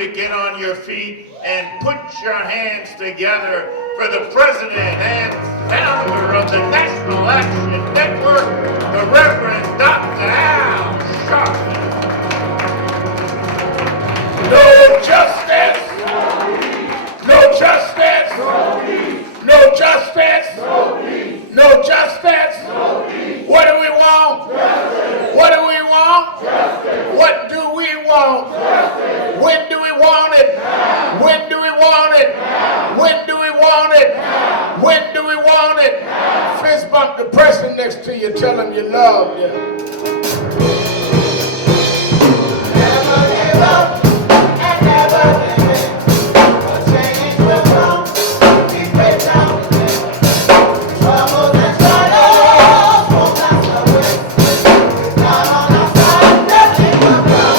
to get on your feet and put your hands together for the president and founder of the National Action Network, the Reverend Dr. Al Sharpton. No justice. No justice. No justice. No justice. What do we want? What do we want? What do we want? When do we want it? When do we want it? When do we want it? When do we want it? Fist bump the person next to you, tell him you love them. Never give up and never give in. A change will come. Keep it down. Troubles and trials won't last away. Not on our side, nothing will come.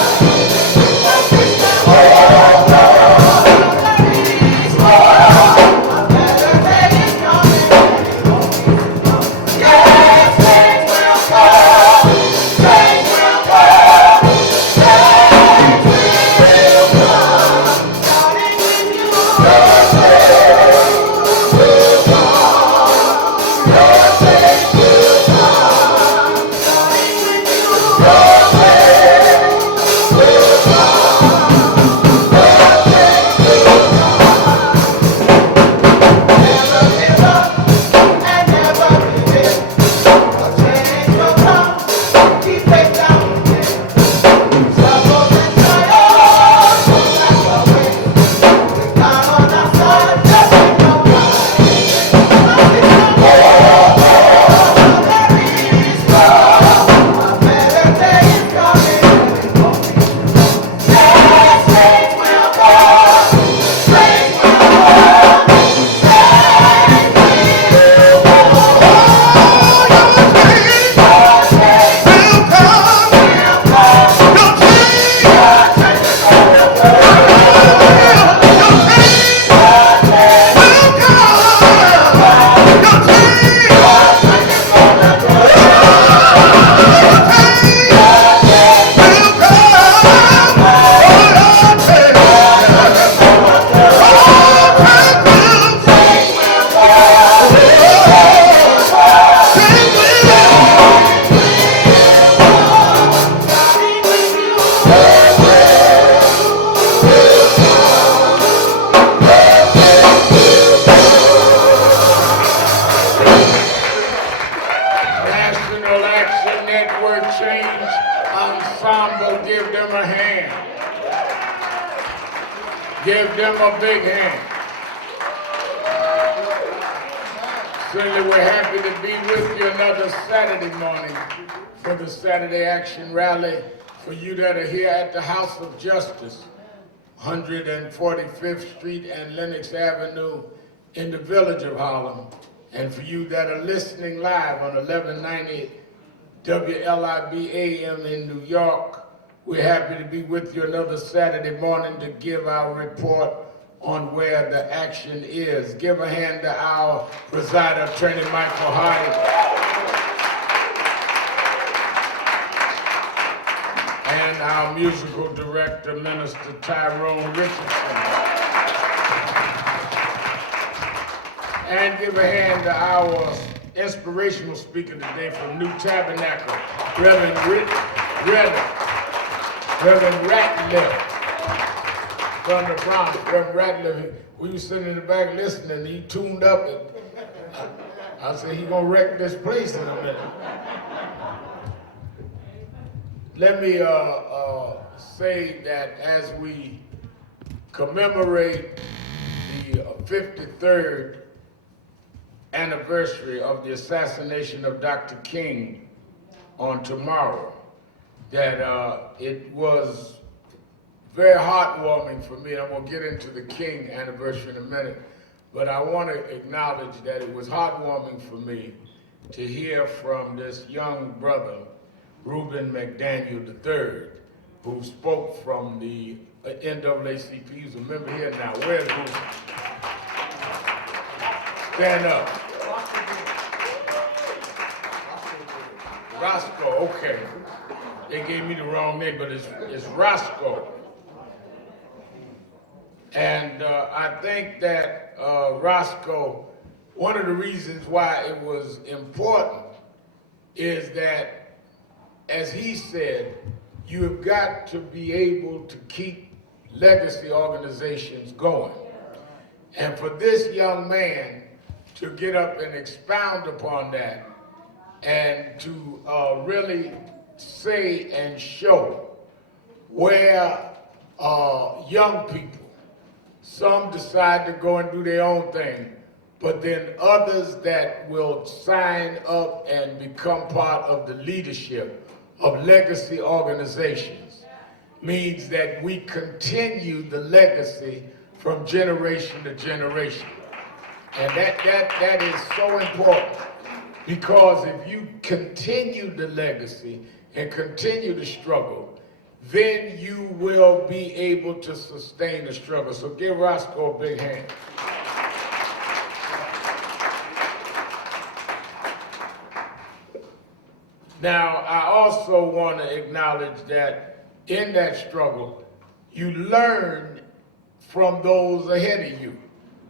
Give them a big hand. Certainly we're happy to be with you another Saturday morning for the Saturday Action Rally. For you that are here at the House of Justice, 145th Street and Lenox Avenue in the village of Harlem. And for you that are listening live on 1190 WLIB AM in New York, we're happy to be with you another Saturday morning to give our report on where the action is. Give a hand to our presider, Attorney Michael Hardy, and our musical director, Minister Tyrone Richardson. And give a hand to our inspirational speaker today from New Tabernacle, Reverend Radcliffe from the Bronx. Reverend Radcliffe, we were sitting in the back listening, and he tuned up, and I said, he gonna wreck this place in a minute. Let me say that as we commemorate the 53rd anniversary of the assassination of Dr. King on tomorrow, that it was very heartwarming for me. I'm gonna get into the King anniversary in a minute, but I want to acknowledge that it was heartwarming for me to hear from this young brother, Reuben McDaniel III, who spoke from the NAACP. He's a member here now. Where's Reuben? Stand up. Roscoe, okay. They gave me the wrong name, but it's Roscoe. And I think that Roscoe, one of the reasons why it was important is that, as he said, you have got to be able to keep legacy organizations going. And for this young man to get up and expound upon that and to really say and show where young people, some decide to go and do their own thing, but then others that will sign up and become part of the leadership of legacy organizations means that we continue the legacy from generation to generation. And that is so important, because if you continue the legacy and continue the struggle, then you will be able to sustain the struggle. So give Roscoe a big hand. Now, I also want to acknowledge that in that struggle, you learn from those ahead of you.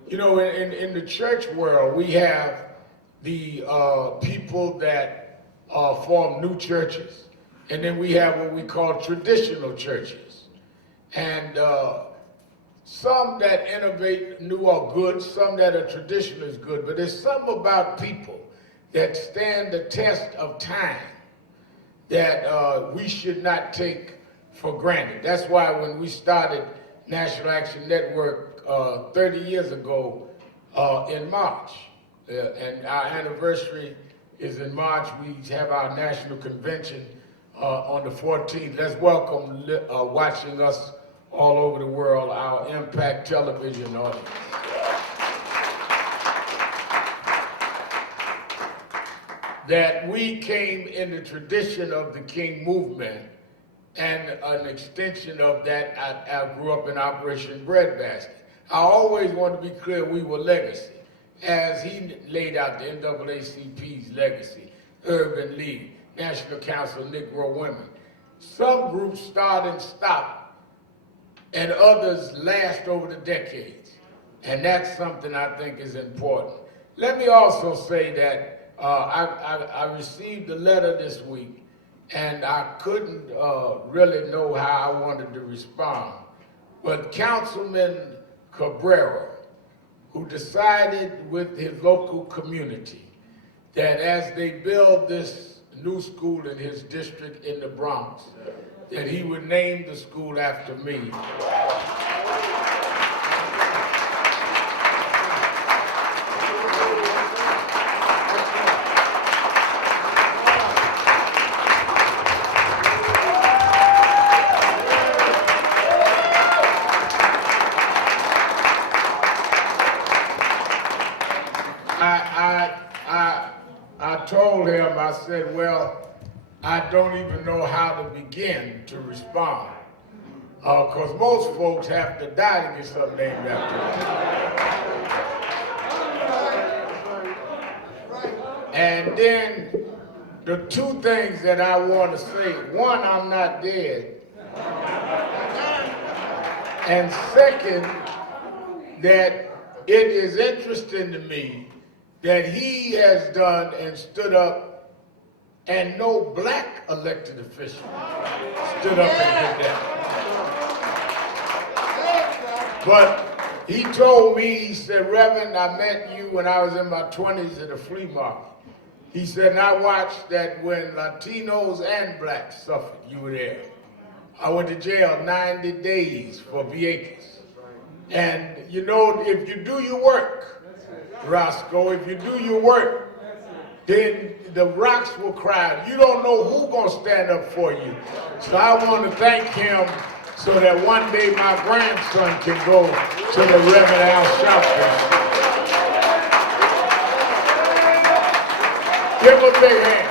You know, in the church world, we have the people that form new churches, and then we have what we call traditional churches. And some that innovate new are good, some that are traditional is good, but there's something about people that stand the test of time that we should not take for granted. That's why when we started National Action Network 30 years ago in March, and our anniversary is in March, we have our national convention on the 14th. Let's welcome watching us all over the world, our Impact Television audience. That we came in the tradition of the King movement, and an extension of that, I grew up in Operation Breadbasket. I always want to be clear, we were legacy. As he laid out the NAACP's legacy, Urban League, National Council of Negro Women. Some groups start and stop, and others last over the decades. And that's something I think is important. Let me also say that I received a letter this week, and I couldn't really know how I wanted to respond. But Councilman Cabrera, who decided with his local community that as they build this new school in his district in the Bronx, that he would name the school after me. I told him, I said, well, I don't even know how to begin to respond. Because most folks have to die to get something named after them. And then the two things that I want to say, one, I'm not dead. And second, that it is interesting to me that he has done and stood up, and no black elected official stood up and did that. But he told me, he said, Reverend, I met you when I was in my 20s at a flea market. He said, and I watched that when Latinos and blacks suffered, you were there. I went to jail 90 days for Vieques. And you know, if you do your work, Roscoe, if you do your work, then the rocks will cry out. You don't know who's going to stand up for you. So I want to thank him so that one day my grandson can go to the Reverend Al Shelton. Give him a big hand.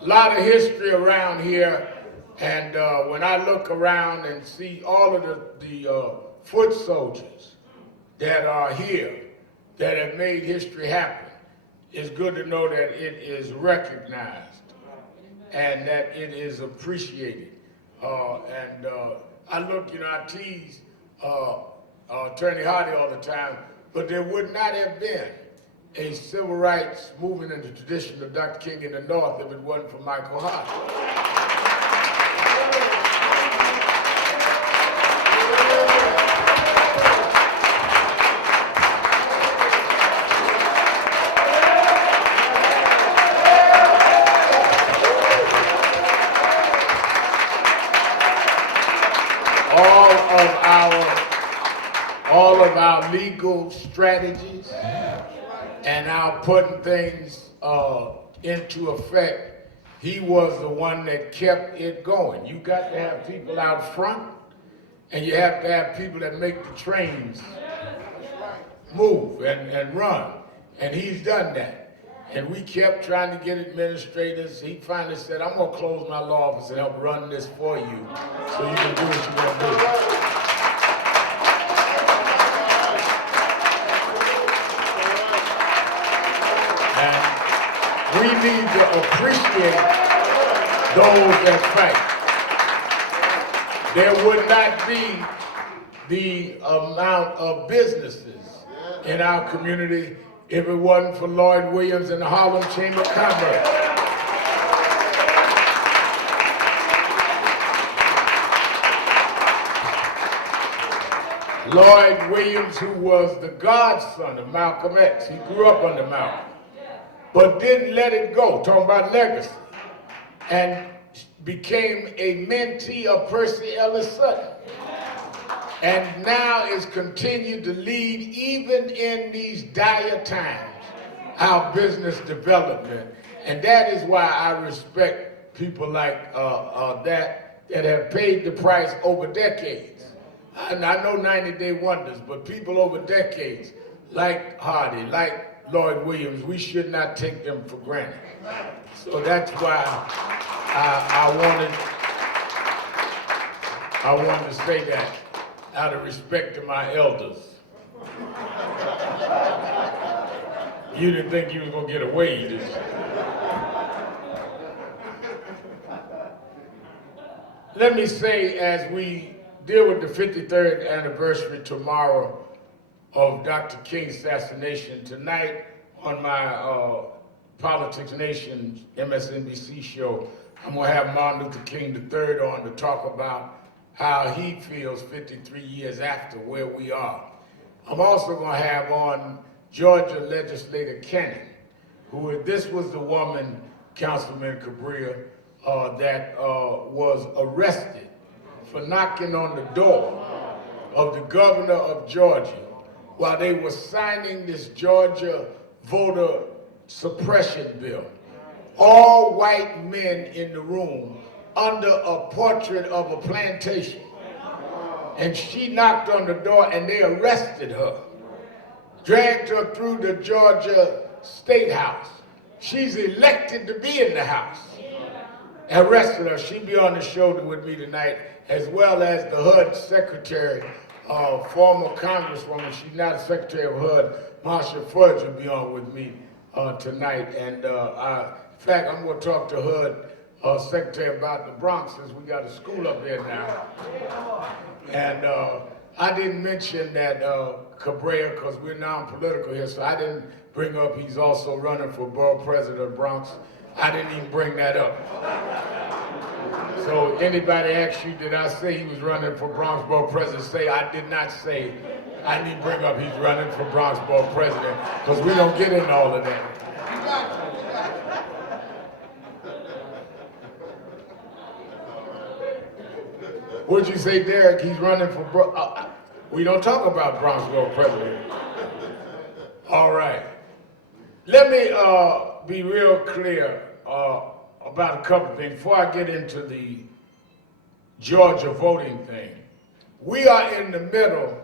A lot of history around here. And when I look around and see all of the foot soldiers that are here, that have made history happen, it's good to know that it is recognized. and that it is appreciated. I look, I tease Attorney Hardy all the time, but there would not have been a civil rights movement in the tradition of Dr. King in the North if it wasn't for Michael Hardy. All of our legal strategies and our putting things into effect, he was the one that kept it going. You got to have people out front, and you have to have people that make the trains move and run, and he's done that. And we kept trying to get administrators. He finally said, I'm going to close my law office and help run this for you so you can do what you want to do. And we need to appreciate those that fight. There would not be the amount of businesses in our community if it wasn't for Lloyd Williams and the Harlem Chamber of Commerce. Lloyd Williams, who was the godson of Malcolm X, he grew up under Malcolm, but didn't let it go, talking about legacy, and became a mentee of Percy Ellis Sutton, and now is continued to lead, even in these dire times, our business development. And that is why I respect people like that have paid the price over decades. And I know 90-day wonders, but people over decades, like Hardy, like Lloyd Williams, we should not take them for granted. So that's why I wanted to say that out of respect to my elders. You didn't think you was gonna get away, did you? Let me say, as we deal with the 53rd anniversary tomorrow of Dr. King's assassination, tonight on my Politics Nation MSNBC show, I'm gonna have Martin Luther King III on to talk about how he feels 53 years after where we are. I'm also gonna have on Georgia legislator Kenny, this was the woman, Councilman Cabria, that was arrested for knocking on the door of the governor of Georgia while they were signing this Georgia voter suppression bill. All white men in the room under a portrait of a plantation. And she knocked on the door and they arrested her, dragged her through the Georgia State House. She's elected to be in the House. Arrested her. She'll be on the show with me tonight, as well as the HUD secretary, former congresswoman, she's not a secretary of HUD, Marcia Floyd will be on with me tonight. And in fact, I'm going to talk to HUD secretary about the Bronx, since we got a school up there now. And I didn't mention that Cabrera, because we're non-political here, so I didn't bring up he's also running for borough president of Bronx. I didn't even bring that up. So anybody asks you, did I say he was running for Bronx borough president, say I did not say. I didn't bring up he's running for Bronx borough president, because we don't get into all of that. What'd you say, Derek? He's running for we don't talk about Bronx borough president. All right. Let me be real clear about a couple of things before I get into the Georgia voting thing. We are in the middle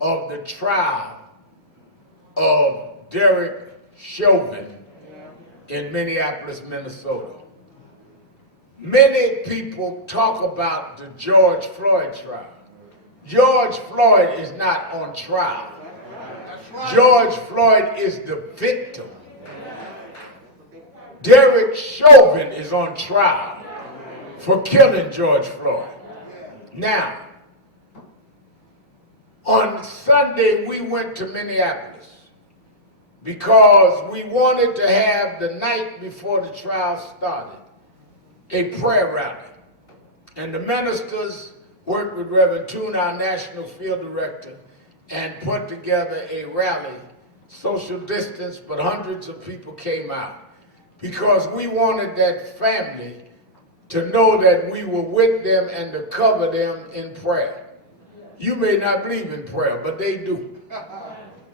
of the trial of Derek Chauvin in Minneapolis, Minnesota. Many people talk about the George Floyd trial. George Floyd is not on trial. George Floyd is the victim. Derek Chauvin is on trial for killing George Floyd. Now, on Sunday, we went to Minneapolis because we wanted to have the night before the trial started a prayer rally. And the ministers worked with Reverend Toon, our national field director, and put together a rally, social distance, but hundreds of people came out because we wanted that family to know that we were with them and to cover them in prayer. You may not believe in prayer, but they do.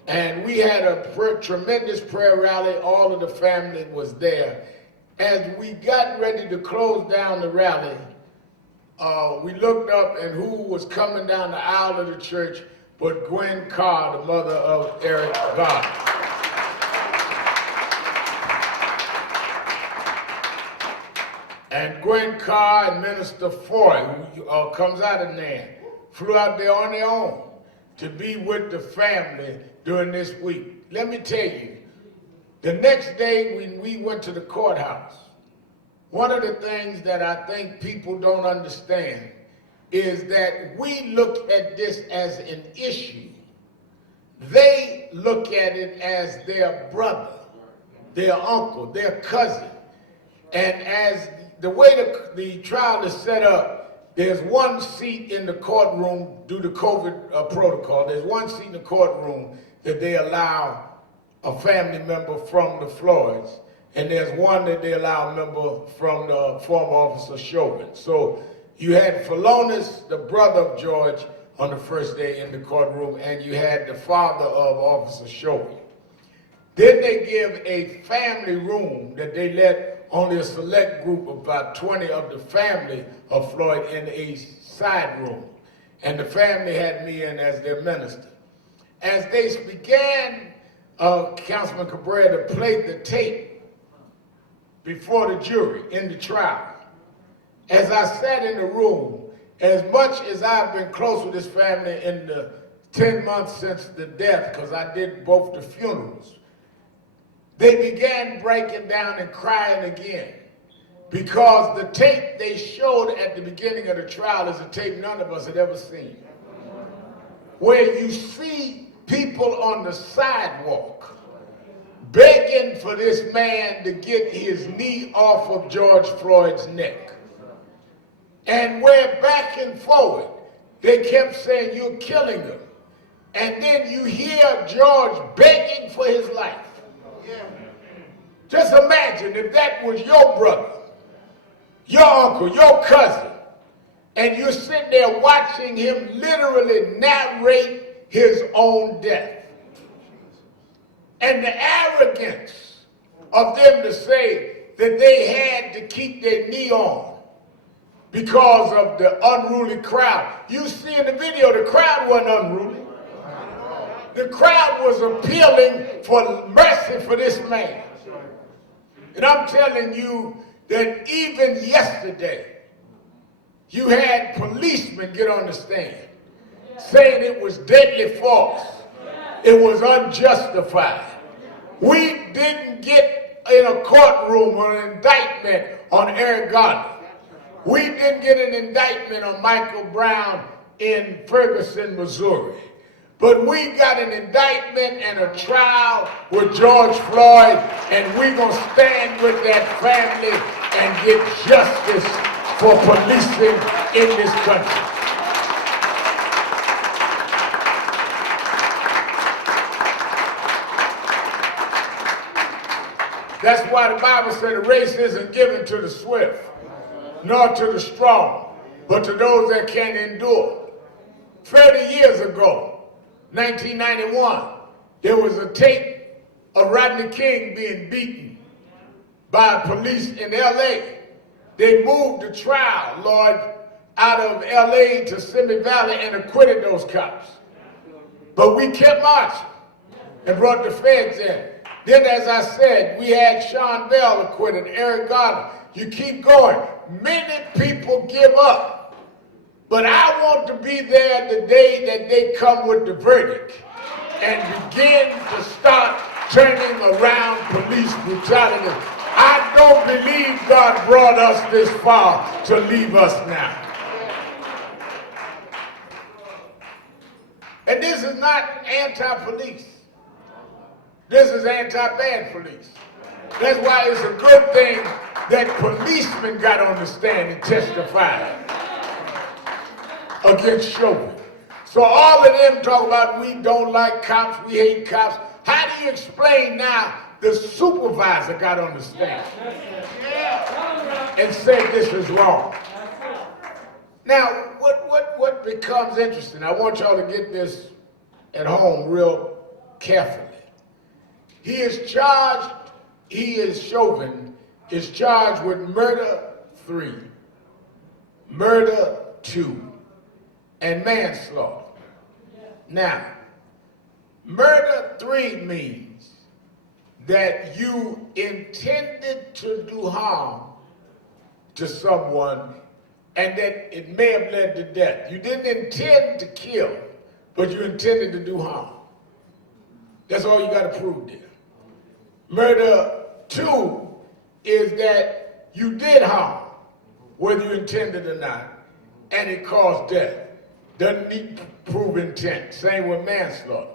And we had a tremendous prayer rally. All of the family was there. As we got ready to close down the rally, we looked up and who was coming down the aisle of the church but Gwen Carr, the mother of Eric Garner. And Gwen Carr and Minister Floyd, who comes out of Nan, flew out there on their own to be with the family during this week. Let me tell you, the next day when we went to the courthouse, one of the things that I think people don't understand is that we look at this as an issue. They look at it as their brother, their uncle, their cousin. And as the way the trial is set up, there's one seat in the courtroom due to COVID protocol. There's one seat in the courtroom that they allow a family member from the Floyds, and there's one that they allow a member from the former officer Chauvin. So you had Philonis, the brother of George, on the first day in the courtroom, and you had the father of Officer Chauvin. Then they give a family room that they let only a select group of about 20 of the family of Floyd in a side room. And the family had me in as their minister. As they began, Councilman Cabrera, to play the tape before the jury in the trial, as I sat in the room, as much as I've been close with this family in the 10 months since the death, because I did both the funerals, they began breaking down and crying again because the tape they showed at the beginning of the trial is a tape none of us had ever seen, where you see people on the sidewalk begging for this man to get his knee off of George Floyd's neck. And where back and forward, they kept saying, "You're killing him." And then you hear George begging for his life. Just imagine if that was your brother, your uncle, your cousin, and you're sitting there watching him literally narrate his own death. And the arrogance of them to say that they had to keep their knee on because of the unruly crowd. You see in the video, the crowd wasn't unruly. The crowd was appealing for mercy for this man. And I'm telling you that even yesterday, you had policemen get on the stand saying it was deadly force. It was unjustified. We didn't get in a courtroom an indictment on Eric Garner. We didn't get an indictment on Michael Brown in Ferguson, Missouri. But we got an indictment and a trial with George Floyd, and we're going to stand with that family and get justice for policing in this country. That's why the Bible said the race isn't given to the swift, nor to the strong, but to those that can endure. 30 years ago, 1991, there was a tape of Rodney King being beaten by police in L.A. They moved the trial, Lord, out of L.A. to Simi Valley and acquitted those cops. But we kept marching and brought the feds in. Then, as I said, we had Sean Bell acquitted, Eric Garner. You keep going. Many people give up. But I want to be there the day that they come with the verdict and begin to start turning around police brutality. I don't don't believe God brought us this far to leave us now. And this is not anti-police. This is anti-bad police. That's why it's a good thing that policemen got on the stand and testified against Chauvin. So all of them talk about we don't like cops, we hate cops. How do you explain now the supervisor got on the stand and said this is wrong? Now, what becomes interesting, I want y'all to get this at home real carefully. Chauvin is charged with murder 3, murder 2, and manslaughter. Now, murder 3 means that you intended to do harm to someone and that it may have led to death. You didn't intend to kill, but you intended to do harm. That's all you got to prove there. Murder 2 is that you did harm, whether you intended or not, and it caused death. Doesn't need to prove intent. Same with manslaughter.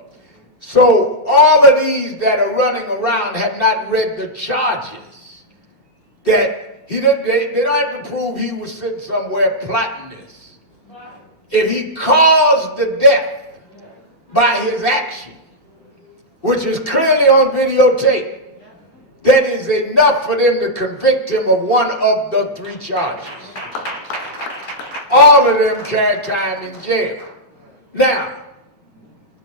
So all of these that are running around have not read the charges. That they don't have to prove he was sitting somewhere plotting this. If he caused the death by his action, which is clearly on videotape, that is enough for them to convict him of one of the 3 charges. All of them carry time in jail. Now,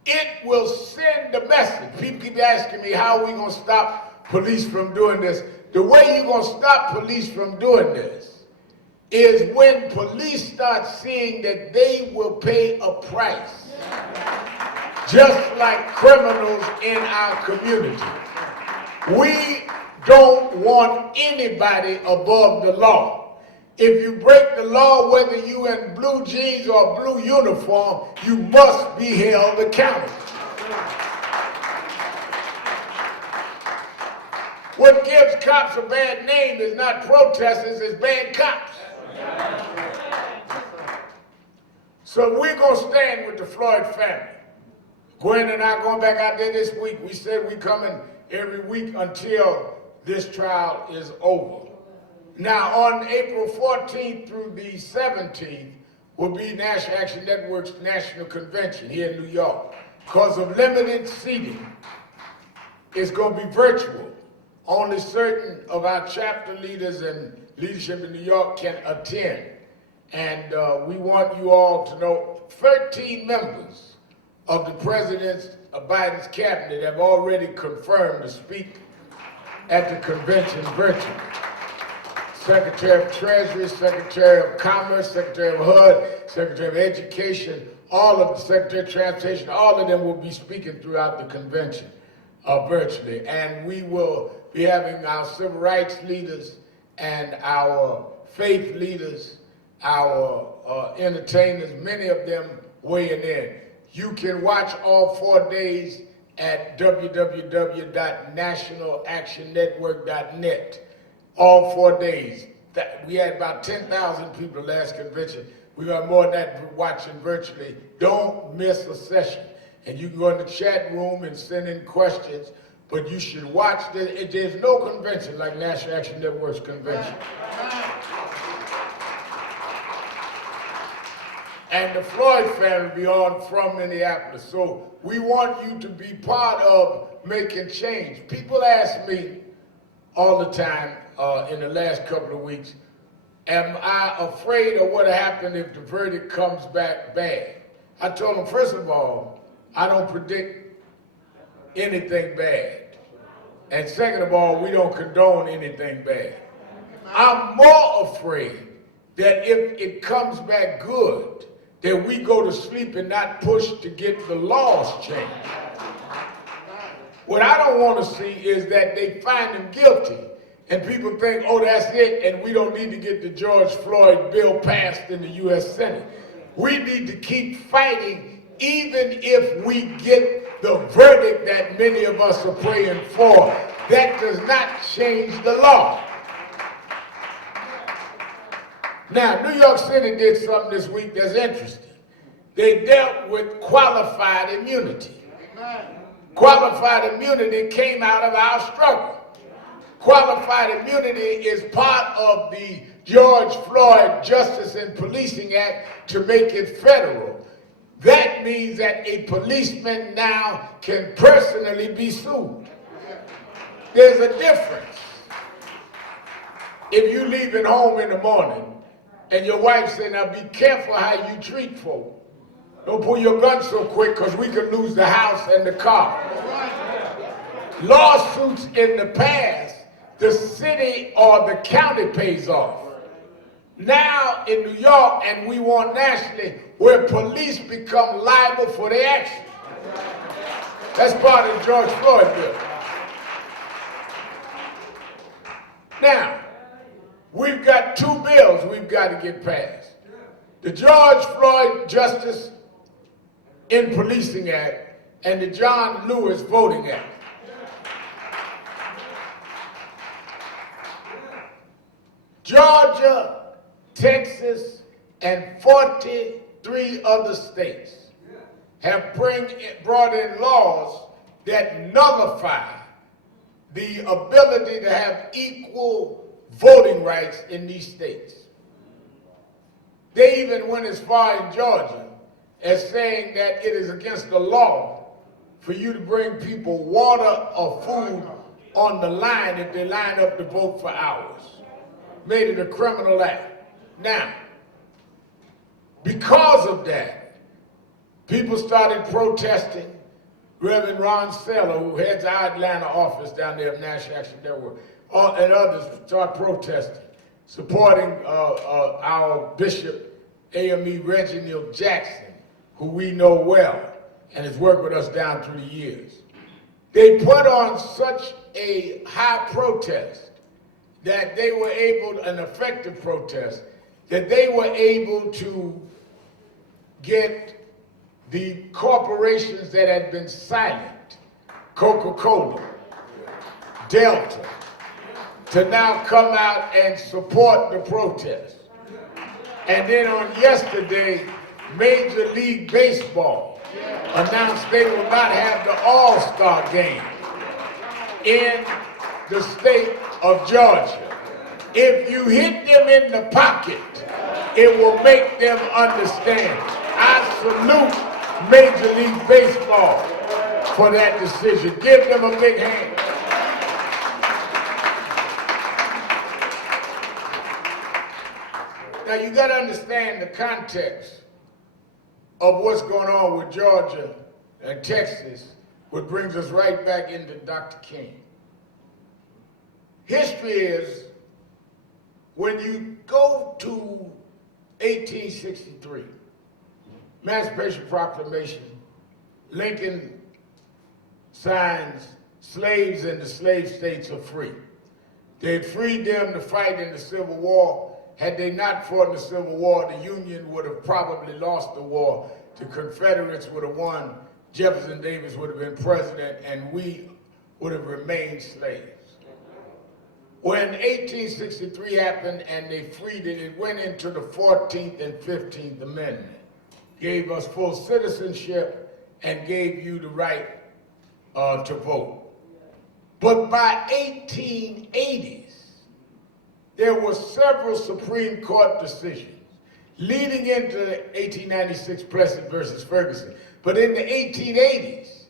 it will send a message. People keep asking me, how are we going to stop police from doing this? The way you're going to stop police from doing this is when police start seeing that they will pay a price, just like criminals in our community. We don't want anybody above the law. If you break the law, whether you in blue jeans or blue uniform, you must be held accountable. What gives cops a bad name is not protesters, it's bad cops. So we're going to stand with the Floyd family. Gwen and I going back out there this week. We said we coming every week until this trial is over. Now on April 14th through the 17th will be National Action Network's National Convention here in New York. Because of limited seating, it's going to be virtual. Only certain of our chapter leaders and leadership in New York can attend. And we want you all to know 13 members of the President Biden's cabinet have already confirmed to speak at the convention virtually. Secretary of Treasury, Secretary of Commerce, Secretary of HUD, Secretary of Education, all of the Secretary of Transportation, all of them will be speaking throughout the convention virtually. And we will be having our civil rights leaders and our faith leaders, our entertainers, many of them weighing in. You can watch all 4 days at www.nationalactionnetwork.net. All 4 days. We had about 10,000 people the last convention. We got more than that watching virtually. Don't miss a session. And you can go in the chat room and send in questions, but you should watch this. There's no convention like National Action Network's convention. And the Floyd family will be on from Minneapolis. So we want you to be part of making change. People ask me all the time in the last couple of weeks, am I afraid of what happened if the verdict comes back bad? I told them, first of all, I don't predict anything bad. And second of all, we don't condone anything bad. I'm more afraid that if it comes back good, that we go to sleep and not push to get the laws changed. What I don't want to see is that they find him guilty and people think, oh, that's it, and we don't need to get the George Floyd bill passed in the U.S. Senate. We need to keep fighting even if we get the verdict that many of us are praying for. That does not change the law. Now, New York City did something this week that's interesting. They dealt with qualified immunity. Qualified immunity came out of our struggle. Qualified immunity is part of the George Floyd Justice and Policing Act to make it federal. That means that a policeman now can personally be sued. There's a difference. If you leave at home in the morning and your wife said, now be careful how you treat folk. Don't pull your gun so quick because we could lose the house and the car. Lawsuits in the past, the city or the county pays off. Now in New York, and we want nationally, where police become liable for their actions. That's part of the George Floyd bill. Now, we've got two bills we've got to get passed. The George Floyd Justice in Policing Act and the John Lewis Voting Act. Georgia, Texas, and 43 other states have brought in laws that nullify the ability to have equal voting rights in these states. They even went as far in Georgia as saying that it is against the law for you to bring people water or food on the line if they line up to vote for hours. Made it a criminal act. Now, because of that, people started protesting. Reverend Marcel, who heads our Atlanta office down there of National Action Network, and others start protesting, supporting our Bishop AME Reginald Jackson, who we know well and has worked with us down through the years. They put on such a high protest that they were able, an effective protest, that they were able to get the corporations that had been silent, Coca-Cola, Delta, to now come out and support the protest. And then on yesterday, Major League Baseball announced they will not have the All-Star game in the state of Georgia. If you hit them in the pocket, it will make them understand. I salute Major League Baseball for that decision. Give them a big hand. Now you got to understand the context of what's going on with Georgia and Texas, which brings us right back into Dr. King. History is, when you go to 1863, Emancipation Proclamation, Lincoln signs slaves in the slave states are free. They had freed them to fight in the Civil War. Had they not fought in the Civil War, the Union would have probably lost the war. The Confederates would have won. Jefferson Davis would have been president, and we would have remained slaves. When 1863 happened and they freed it, it went into the 14th and 15th Amendment. Gave us full citizenship and gave you the right to vote. But by 1880s, there were several Supreme Court decisions leading into 1896 Plessy versus Ferguson. But in the 1880s,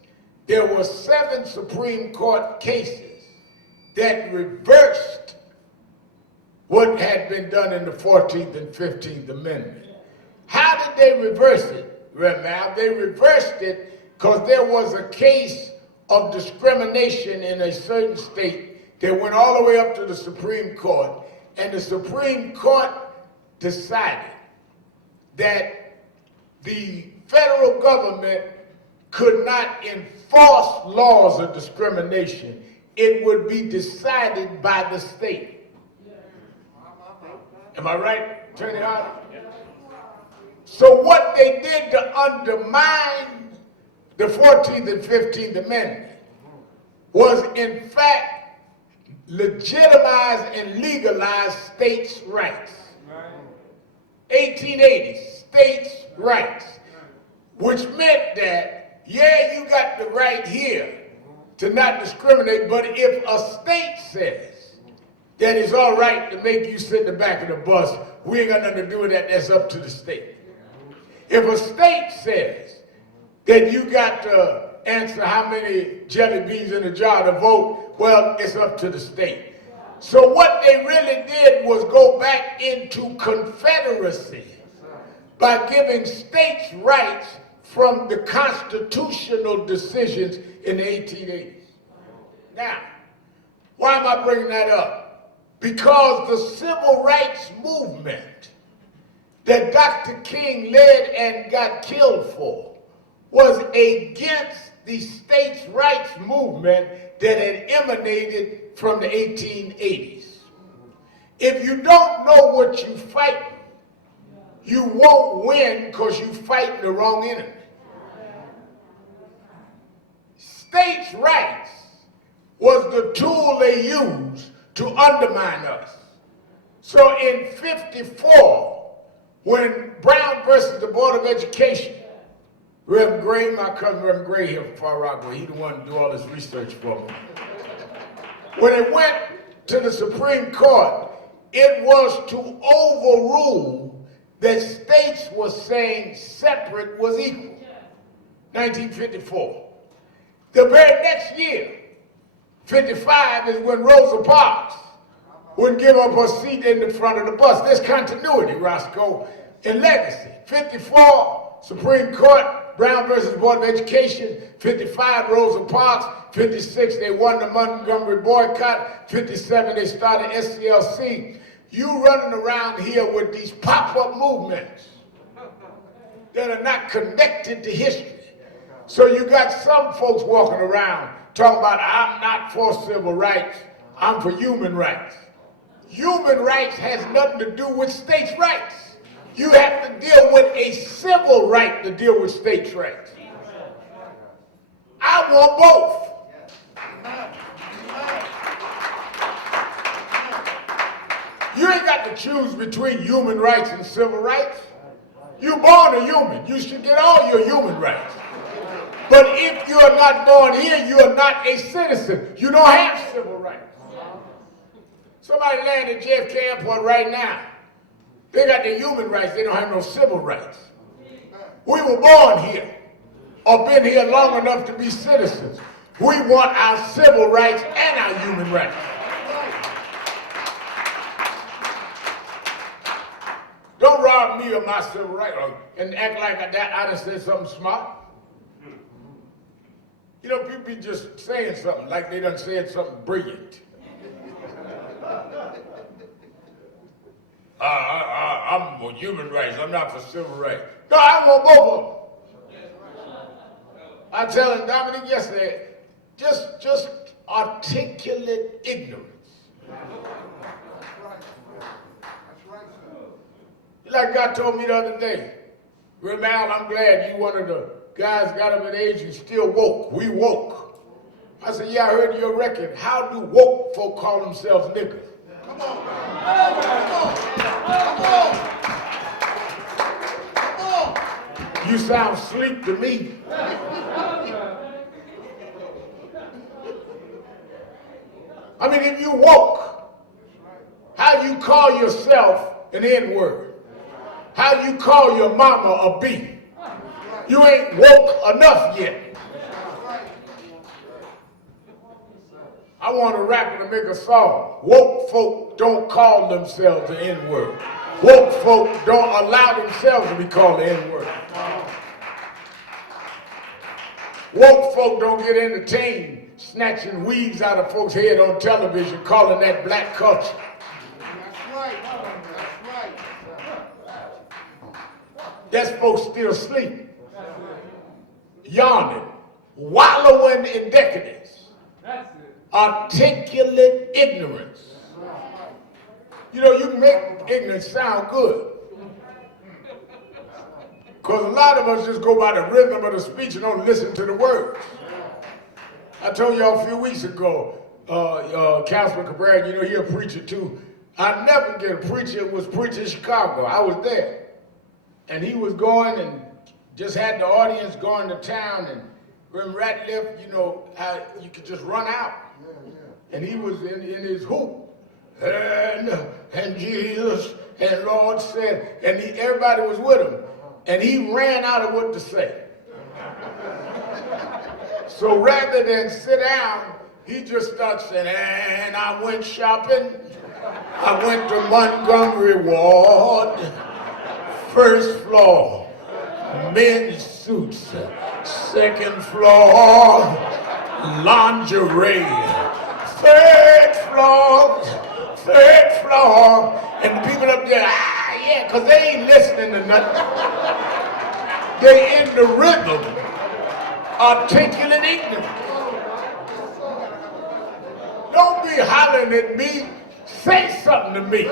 there were 7 Supreme Court cases that reversed what had been done in the 14th and 15th Amendment. How did they reverse it, Reverend? They reversed it because there was a case of discrimination in a certain state that went all the way up to the Supreme Court, and the Supreme Court decided that the federal government could not enforce laws of discrimination. It would be decided by the state. Am I right, Attorney Hardy? So what they did to undermine the 14th and 15th Amendment was in fact legitimize and legalize states' rights. 1880, states' rights, which meant that, yeah, you got the right here to not discriminate, but if a state says that it's all right to make you sit in the back of the bus, we ain't got nothing to do with that, that's up to the state. If a state says that you got to answer how many jelly beans in a jar to vote, well, it's up to the state. So what they really did was go back into confederacy by giving states rights from the constitutional decisions in the 1880s. Now, why am I bringing that up? Because the civil rights movement that Dr. King led and got killed for was against the states' rights movement that had emanated from the 1880s. If you don't know what you fight, you won't win because you fighting the wrong enemy. States' rights was the tool they used to undermine us. So in 54, when Brown versus the Board of Education, Reverend Gray, my cousin Reverend Gray here from Far Rockaway, he the one to do all this research for me. When it went to the Supreme Court, it was to overrule that states were saying separate was equal. 1954. The very next year, 55, is when Rosa Parks wouldn't give up her seat in the front of the bus. There's continuity, Roscoe, in legacy. 54, Supreme Court, Brown versus Board of Education. 55, Rosa Parks. 56, they won the Montgomery boycott. 57, they started SCLC. You running around here with these pop-up movements that are not connected to history. So you got some folks walking around talking about, I'm not for civil rights, I'm for human rights. Human rights has nothing to do with states' rights. You have to deal with a civil right to deal with states' rights. I want both. You ain't got to choose between human rights and civil rights. You're born a human. You should get all your human rights. But if you're not born here, you're not a citizen. You don't have civil rights. Somebody landed at JFK Airport right now. They got their human rights. They don't have no civil rights. We were born here or been here long enough to be citizens. We want our civil rights and our human rights. Don't rob me of my civil rights and act like I done said something smart. You know, people be just saying something like they done said something brilliant. I'm for human rights. I'm not for civil rights. No, I want both of them. I was telling Dominic yesterday, just articulate ignorance. Like God told me the other day, Reverend, I'm glad you one of the guys got up in age and still woke. We woke. I said, yeah, I heard your record. How do woke folk call themselves niggas? Come on. Come on. Come on. Come on. You sound sleep to me. I mean, if you woke, how you call yourself an N-word? How you call your mama a B? You ain't woke enough yet. I want a rapper to make a song. Woke folk don't call themselves the N-word. Woke folk don't allow themselves to be called the N-word. Woke folk don't get entertained snatching weaves out of folks' head on television, calling that black culture. That's right. That's right. That's folks still sleeping, yawning, wallowing in decadence, articulate ignorance. You know, you can make ignorance sound good. Because a lot of us just go by the rhythm of the speech and don't listen to the words. I told y'all a few weeks ago, Councilman Cabrera, you know, he a preacher too. I never forget a preacher was preaching in Chicago. I was there. And he was going and just had the audience going to town, and Reverend Radcliffe, you know, how you could just run out. And he was in his hoop. And Jesus and Lord said, and everybody was with him. And he ran out of what to say. So rather than sit down, he just starts saying, and I went shopping. I went to Montgomery Ward, first floor, men's suits, second floor, lingerie, third floor, and the people up there, yeah, because they ain't listening to nothing. They in the rhythm, articulate ignorant. Don't be hollering at me. Say something to me.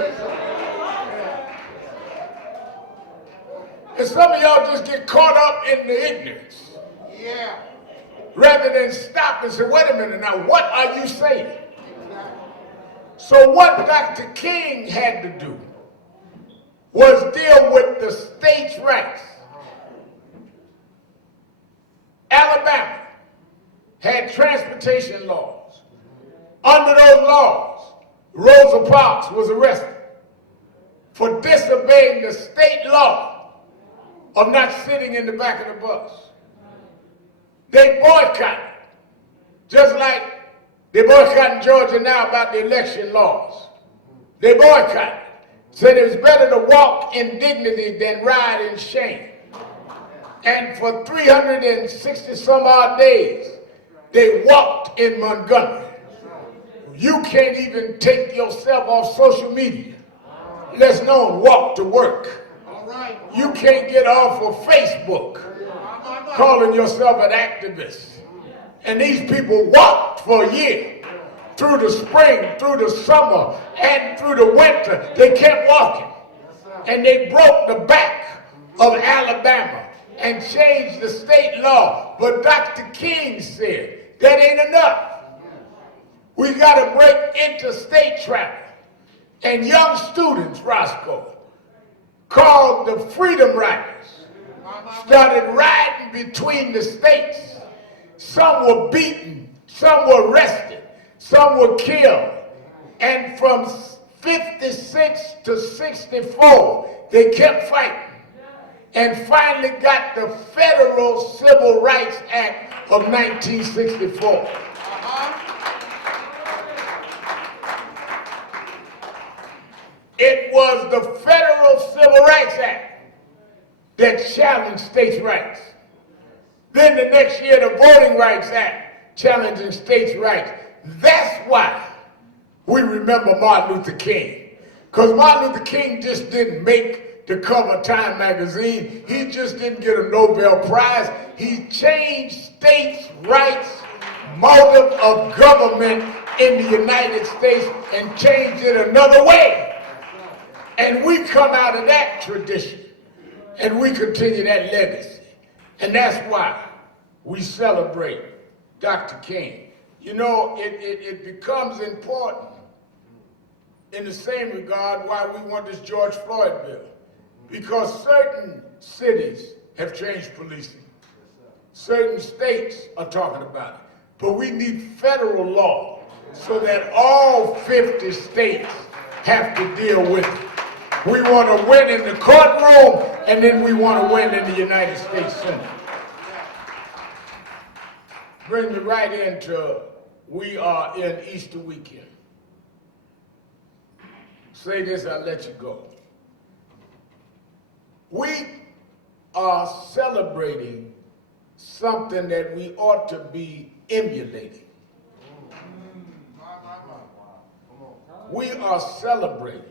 And some of y'all just get caught up in the ignorance. Yeah. Rather than stop and say, wait a minute now, what are you saying? So what Dr. King had to do was deal with the states' rights. Alabama had transportation laws. Under those laws, Rosa Parks was arrested for disobeying the state law of not sitting in the back of the bus. They boycotted, just like they boycott in Georgia now about the election laws. They boycotted, said it was better to walk in dignity than ride in shame. And for 360 some odd days, they walked in Montgomery. You can't even take yourself off social media, let alone walk to work. You can't get off of Facebook calling yourself an activist. And these people walked for a year, through the spring, through the summer, and through the winter. They kept walking. And they broke the back of Alabama and changed the state law. But Dr. King said, that ain't enough. We got to break interstate travel. And young students, Roscoe, called the Freedom Riders, started riding between the states. Some were beaten, some were arrested, some were killed. And from 56 to 64, they kept fighting. And finally got the Federal Civil Rights Act of 1964. It was the Federal Civil Rights Act that challenged states' rights. Then the next year, the Voting Rights Act challenging states' rights. That's why we remember Martin Luther King. Because Martin Luther King just didn't make the cover of Time magazine. He just didn't get a Nobel Prize. He changed states' rights motive of government in the United States and changed it another way. And we come out of that tradition, and we continue that legacy. And that's why we celebrate Dr. King. You know, it becomes important in the same regard why we want this George Floyd bill. Because certain cities have changed policing. Certain states are talking about it. But we need federal law so that all 50 states have to deal with it. We want to win in the courtroom, and then we want to win in the United States Senate. Bring me right into, we are in Easter weekend. Say this, I'll let you go. We are celebrating something that we ought to be emulating. We are celebrating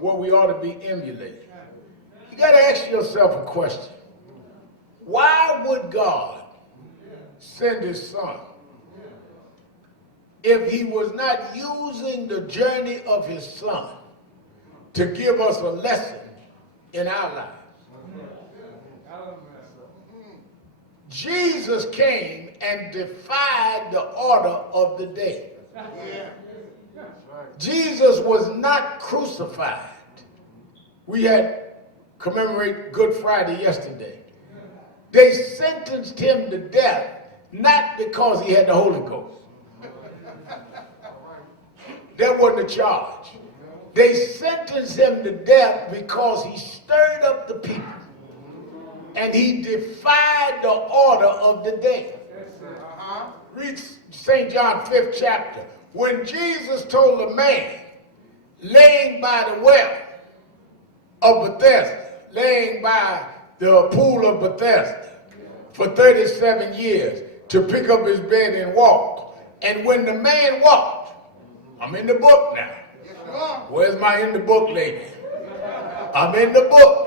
what we ought to be emulating. You got to ask yourself a question. Why would God send his son if he was not using the journey of his son to give us a lesson in our lives? Jesus came and defied the order of the day. Jesus was not crucified. We had commemorate Good Friday yesterday. They sentenced him to death not because he had the Holy Ghost. That wasn't a charge. They sentenced him to death because he stirred up the people and he defied the order of the day. Read St. John 5th chapter. When Jesus told a man laying by the well of Bethesda, laying by the pool of Bethesda for 37 years to pick up his bed and walk. And when the man walked, I'm in the book now. Where's my in the book lady? I'm in the book.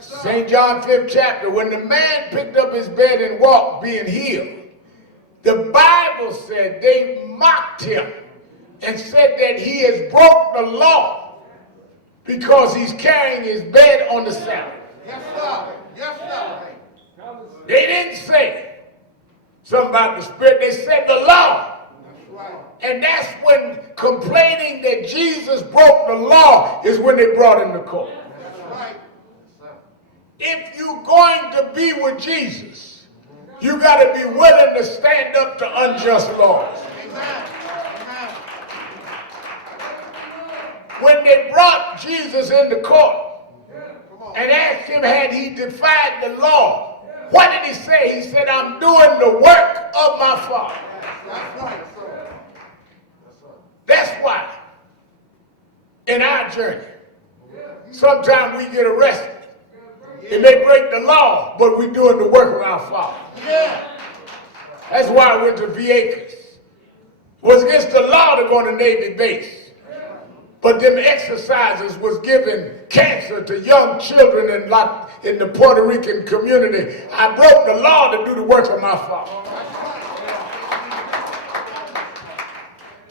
St. John 5th chapter. When the man picked up his bed and walked, being healed, the Bible said they mocked him and said that he has broke the law because he's carrying his bed on the Sabbath. Yes, sir. Yes, sir. They didn't say something about the Spirit. They said the law. And that's when complaining that Jesus broke the law is when they brought him to court. If you're going to be with Jesus, you got to be willing to stand up to unjust laws. When they brought Jesus into court and asked him had he defied the law, what did he say? He said, I'm doing the work of my Father. That's why in our journey, sometimes we get arrested. It may break the law, but we're doing the work of our Father. That's why I went to Vieques. It was against the law to go on the Navy base. But them exercises was giving cancer to young children in the Puerto Rican community. I broke the law to do the work of my Father.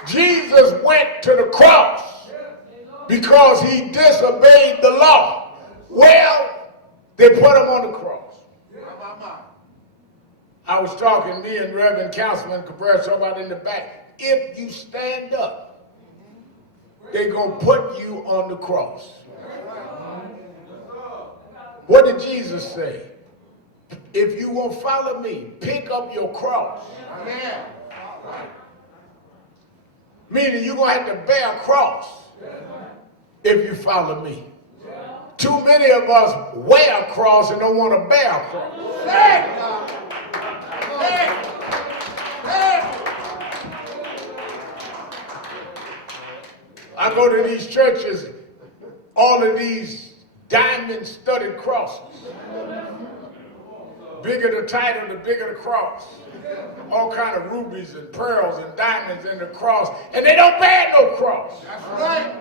Jesus went to the cross because he disobeyed the law. Well, they put him on the cross. I was talking, me and Reverend Councilman Cabrera talking about in the back. If you stand up, they're going to put you on the cross. What did Jesus say? If you won't follow me, pick up your cross. Meaning you're going to have to bear a cross if you follow me. Too many of us wear a cross and don't want to bear a cross. I go to these churches, all of these diamond-studded crosses. Bigger the title, the bigger the cross. All kind of rubies and pearls and diamonds in the cross, and they don't bear no cross. That's right.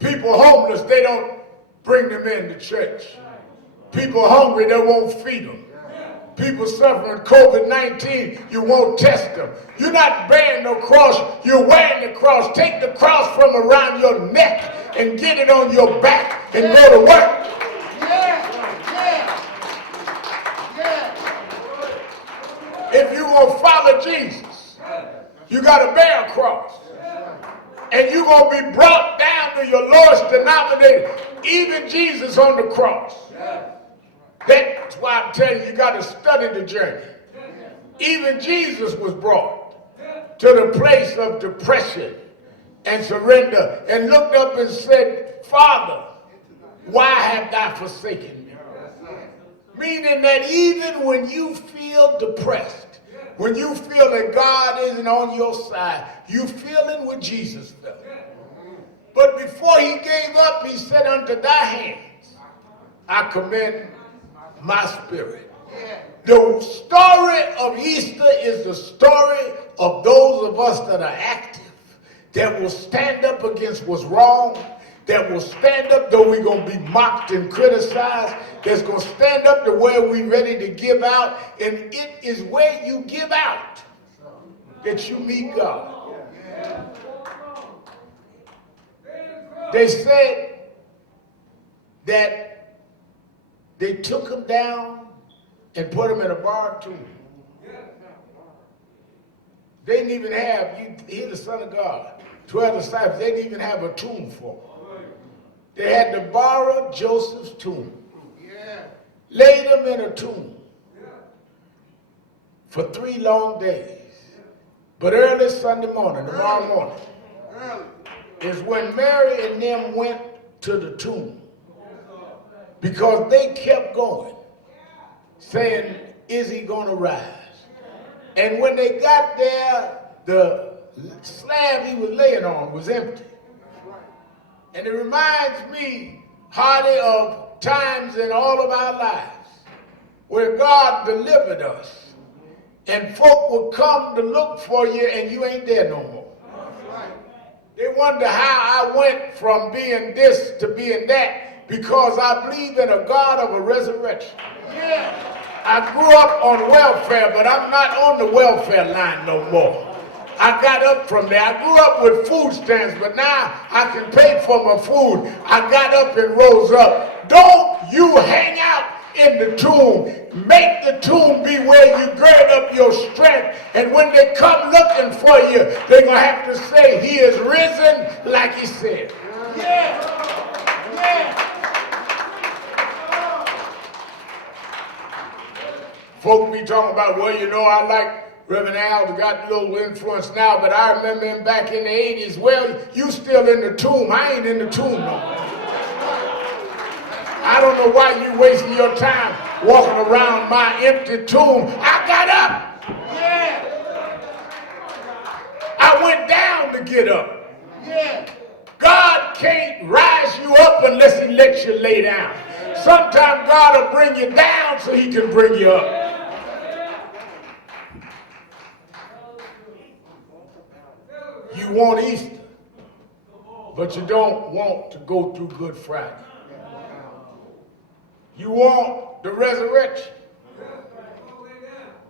People homeless, they don't bring them into church. People hungry, they won't feed them. People suffering COVID-19, you won't test them. You're not bearing no cross, you're wearing the cross. Take the cross from around your neck and get it on your back and go to work. If you gonna follow Jesus, you gotta bear a cross. And you're gonna be brought down to your lowest denominator, even Jesus on the cross. That's why I'm telling you, you got to study the journey. Even Jesus was brought to the place of depression and surrender and looked up and said, Father, why have thou forsaken me? Meaning that even when you feel depressed, when you feel that God isn't on your side, you feeling what Jesus felt. But before he gave up, he said, unto thy hands I commend my spirit. The story of Easter is the story of those of us that are active, that will stand up against what's wrong, that will stand up though we're going to be mocked and criticized, that's going to stand up to where we're ready to give out. And it is where you give out that you meet God. They said that they took him down and put him in a bar tomb. They didn't even have, he's the Son of God. 12 disciples, they didn't even have a tomb for them. They had to borrow Joseph's tomb, laid him in a tomb for 3 long days. But early Sunday morning, tomorrow morning, is when Mary and them went to the tomb, because they kept going, saying, is he going to rise? And when they got there, the slab he was laying on was empty. And it reminds me, Hardy, of times in all of our lives where God delivered us, and folk would come to look for you and you ain't there no more. They wonder how I went from being this to being that, because I believe in a God of a resurrection. I grew up on welfare, but I'm not on the welfare line no more. I got up from there. I grew up with food stamps, but now I can pay for my food. I got up and rose up. Don't you hang out in the tomb. Make the tomb be where you gird up your strength. And when they come looking for you, they're going to have to say, he is risen like he said. Folk be talking about, well, you know, I like Reverend Al, got a little influence now, but I remember him back in the 80s. Well, you still in the tomb. I ain't in the tomb no more. I don't know why you wasting your time walking around my empty tomb. I got up. I went down to get up. God can't rise you up unless he lets you lay down. Sometimes God will bring you down so he can bring you up. You want Easter, but you don't want to go through Good Friday. You want the resurrection,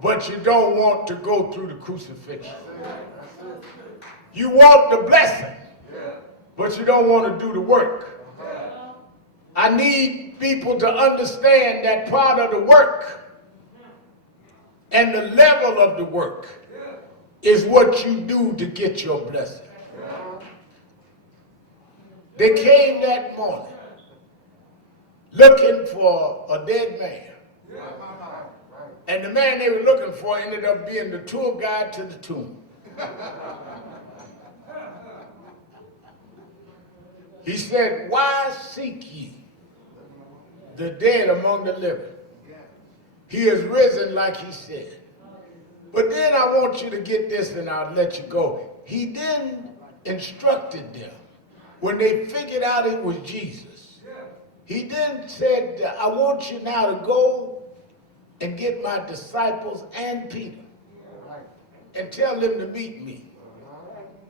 but you don't want to go through the crucifixion. You want the blessing, but you don't want to do the work. I need people to understand that part of the work and the level of the work is what you do to get your blessing. They came that morning looking for a dead man. And the man they were looking for ended up being the tour guide to the tomb. He said, why seek ye the dead among the living? He is risen like he said. But then I want you to get this and I'll let you go. He then instructed them when they figured out it was Jesus. He then said, I want you now to go and get my disciples and Peter and tell them to meet me.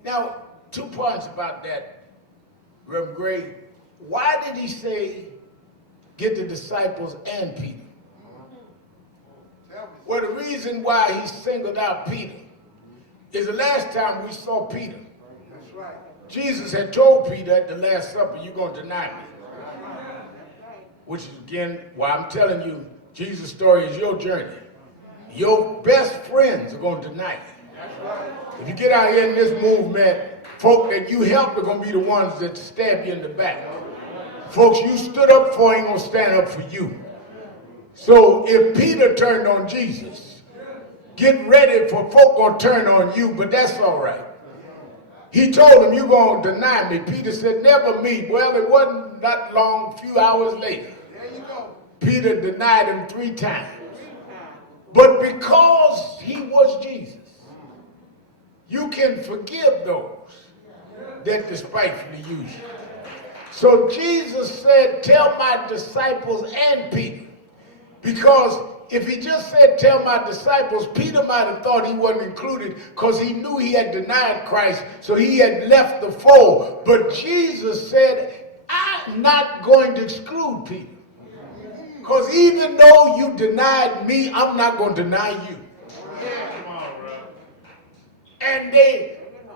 Now, 2 points about that, Reverend Gray. Why did he say get the disciples and Peter? Well, the reason why he singled out Peter is the last time we saw Peter. Jesus had told Peter at the Last Supper, you're going to deny me. Which is, again, why I'm telling you, Jesus' story is your journey. Your best friends are going to deny you. If you get out here in this movement, folk that you helped are going to be the ones that stab you in the back. Folks you stood up for ain't going to stand up for you. So if Peter turned on Jesus, get ready for folk going to turn on you, but that's all right. He told him, you're going to deny me. Peter said, never me. Well, it wasn't that long, a few hours later. Peter denied him 3 times. But because he was Jesus, you can forgive those that despitefully use you. So Jesus said, tell my disciples and Peter. Because if he just said, tell my disciples, Peter might have thought he wasn't included because he knew he had denied Christ, so he had left the fold. But Jesus said, I'm not going to exclude Peter. Because even though you denied me, I'm not going to deny you. And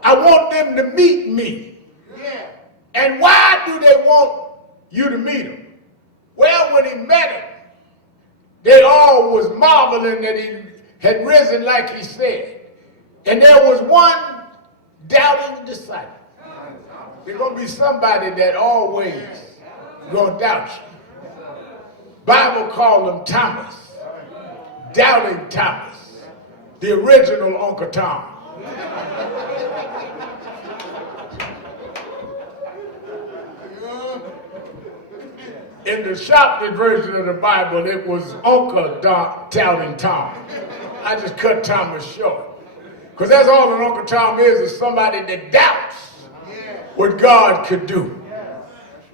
I want them to meet me. And why do they want you to meet him? Well, when he met him, they all was marveling that he had risen like he said. And there was one doubting disciple. There's going to be somebody that always going to doubt you. Bible called him Thomas, doubting Thomas, the original Uncle Tom. In the shopted version of the Bible, it was Uncle Doubting Tom. I just cut Thomas short. Because that's all an Uncle Tom is somebody that doubts what God could do.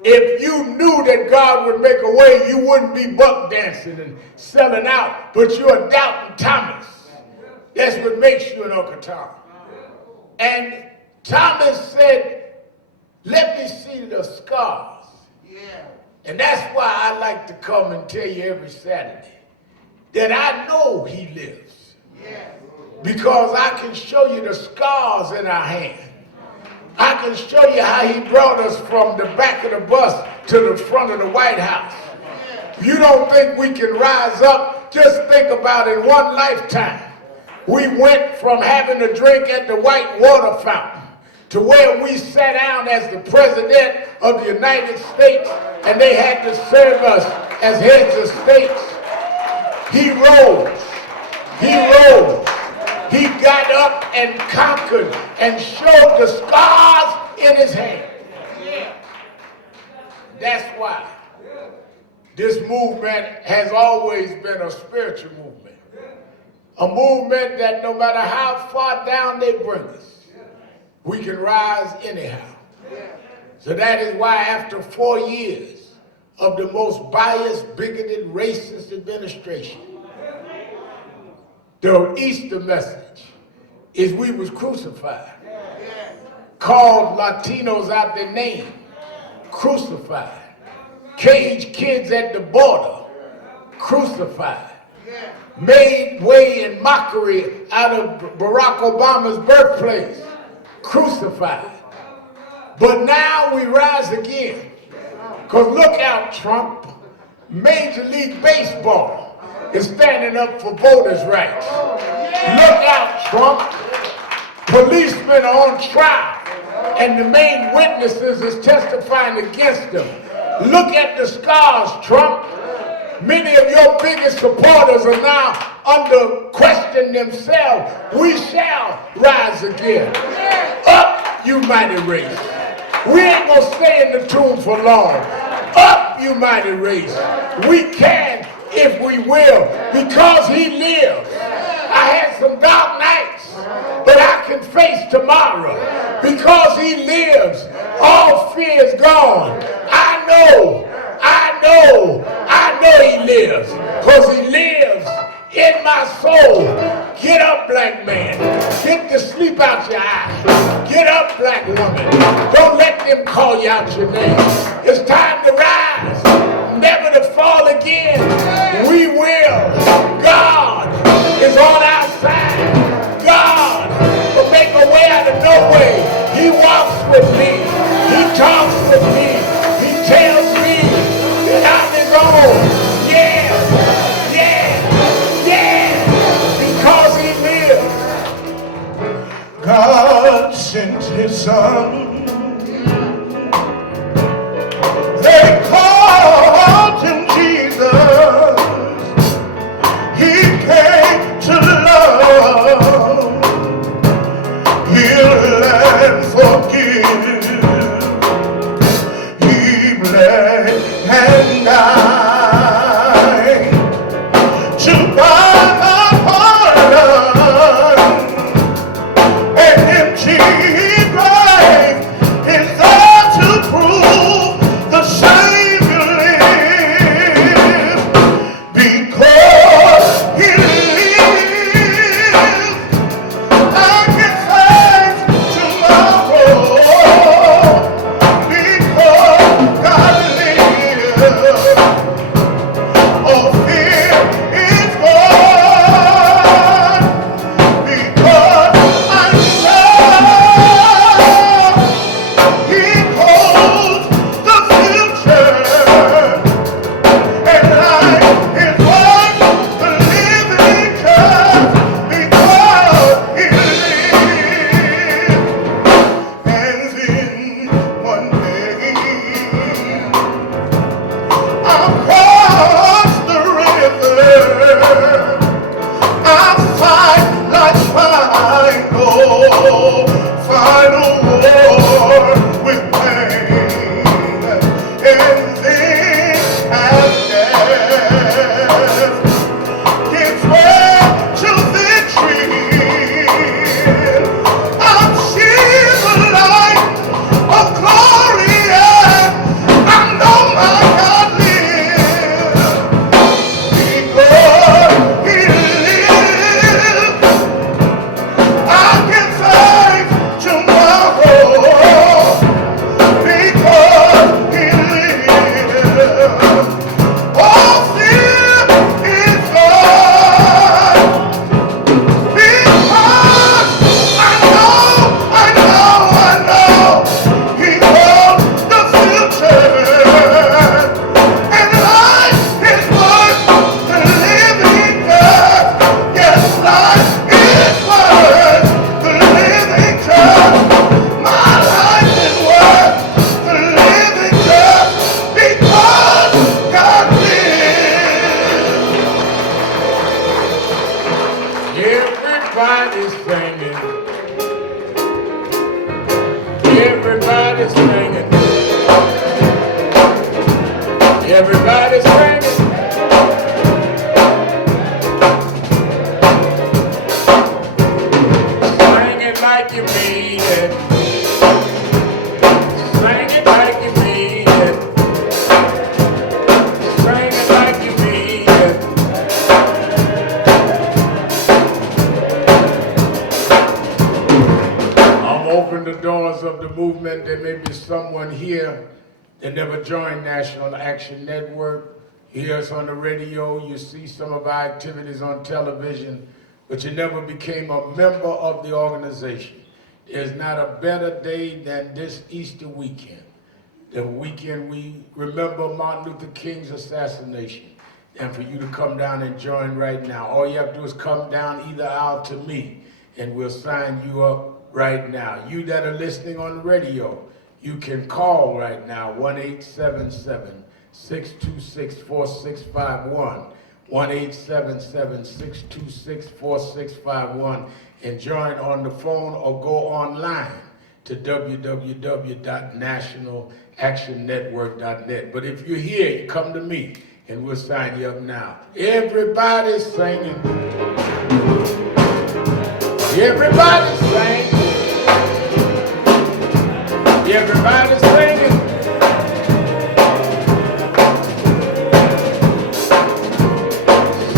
If you knew that God would make a way, you wouldn't be buck dancing and selling out, but you're doubting Thomas. That's what makes you an Uncle Tom. And Thomas said, let me see the scars. And that's why I like to come and tell you every Saturday that I know he lives. Because I can show you the scars in our hand. I can show you how he brought us from the back of the bus to the front of the White House. You don't think we can rise up? Just think about in one lifetime. We went from having a drink at the White Water Fountain to where we sat down as the President of the United States and they had to serve us as heads of states. He rose. He rose. He got up and conquered and showed the scars in his hand. That's why this movement has always been a spiritual movement. A movement that no matter how far down they bring us, we can rise anyhow. So that is why after 4 years of the most biased, bigoted, racist administration, the Easter message is we was crucified. Called Latinos out their name, crucified. Caged kids at the border, crucified. Made way and mockery out of Barack Obama's birthplace, crucified. But now we rise again. Because look out, Trump. Major League Baseball is standing up for voters' rights. Look out, Trump. Policemen are on trial, and the main witnesses is testifying against them. Look at the scars, Trump. Many of your biggest supporters are now under question themselves. We shall rise again. Up, you mighty race. We ain't gonna stay in the tomb for long. Up, you mighty race. We can if we will, because he lives. I had some dark nights, but I can face tomorrow because he lives. All fear is gone. I know he lives, because he lives in my soul. Get up, black man. Get the sleep out your eye. Get up, black woman. Don't let them call you out your name. It's time to rise, never to fall again. We will. God is on our side. God will make a way out of no way. He walks with me. He talks with me. He tells me that I'm his own. Because he lives. God sent his son. They called him Jesus. He came to love, heal and forgive. He bled and died to buy my pardon. An empty grave Everybody's singing. Everybody's singing. Everybody's singing. Sing it like you mean it. Sing it like you mean it. Sing it like you mean it. I'm open the doors of the movement. There may be someone here that never joined National Action Network. You hear us on the radio, you see some of our activities on television, but you never became a member of the organization. There's not a better day than this Easter weekend. The weekend we remember Martin Luther King's assassination, and for you to come down and join right now. All you have to do is come down either aisle to me, and we'll sign you up right now. You that are listening on the radio, you can call right now, 1-877-626-4651, 1-877-626-4651, and join on the phone or go online to www.nationalactionnetwork.net. But if you're here, you come to me, and we'll sign you up now. Everybody's singing. Everybody's singing. Everybody's singing.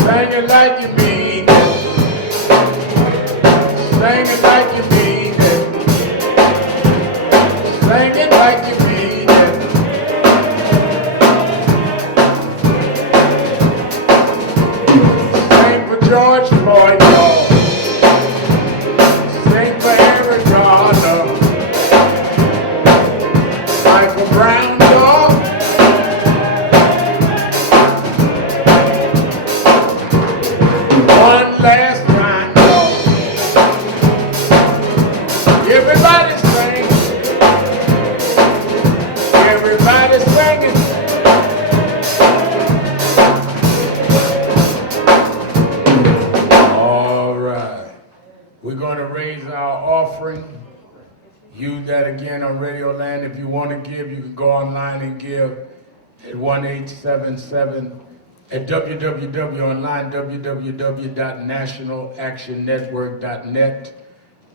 Sing it like you mean it. Sing it like you mean it. Sing it like you mean it. Sing for George Floyd, y'all. Sing for Eric Garner. Michael Brown, y'all. One last time, y'all. Everybody sing. Everybody singing. All right. We're going to raise our offering. You that again on Radio Land, if you want to give, you can go online and give at 1-877 at online, www.nationalactionnetwork.net,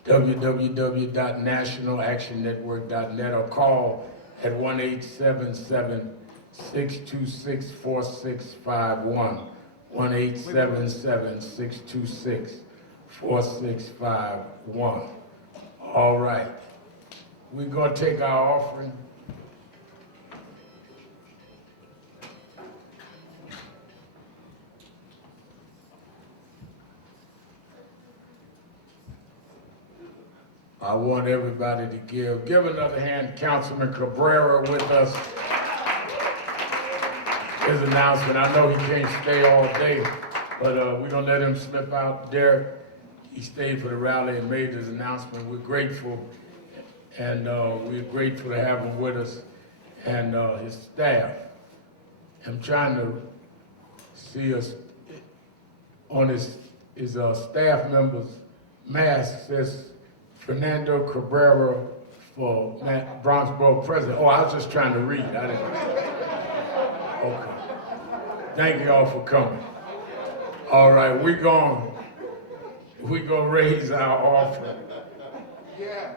www.nationalactionnetwork.net, or call at 1-877-626-4651, 1-877-626-4651. All right. We're going to take our offering. I want everybody to give. Give another hand, Councilman Cabrera with us. His announcement. I know he can't stay all day, but we're going to let him slip out there. He stayed for the rally and made his announcement. We're grateful. And we're grateful to have him with us and his staff. I'm trying to see us on his staff member's mask says Fernando Cabrera for Bronx Borough President. Oh, I was just trying to read. I didn't. Okay. Thank you all for coming. All right, we're going to raise our offering. Yeah.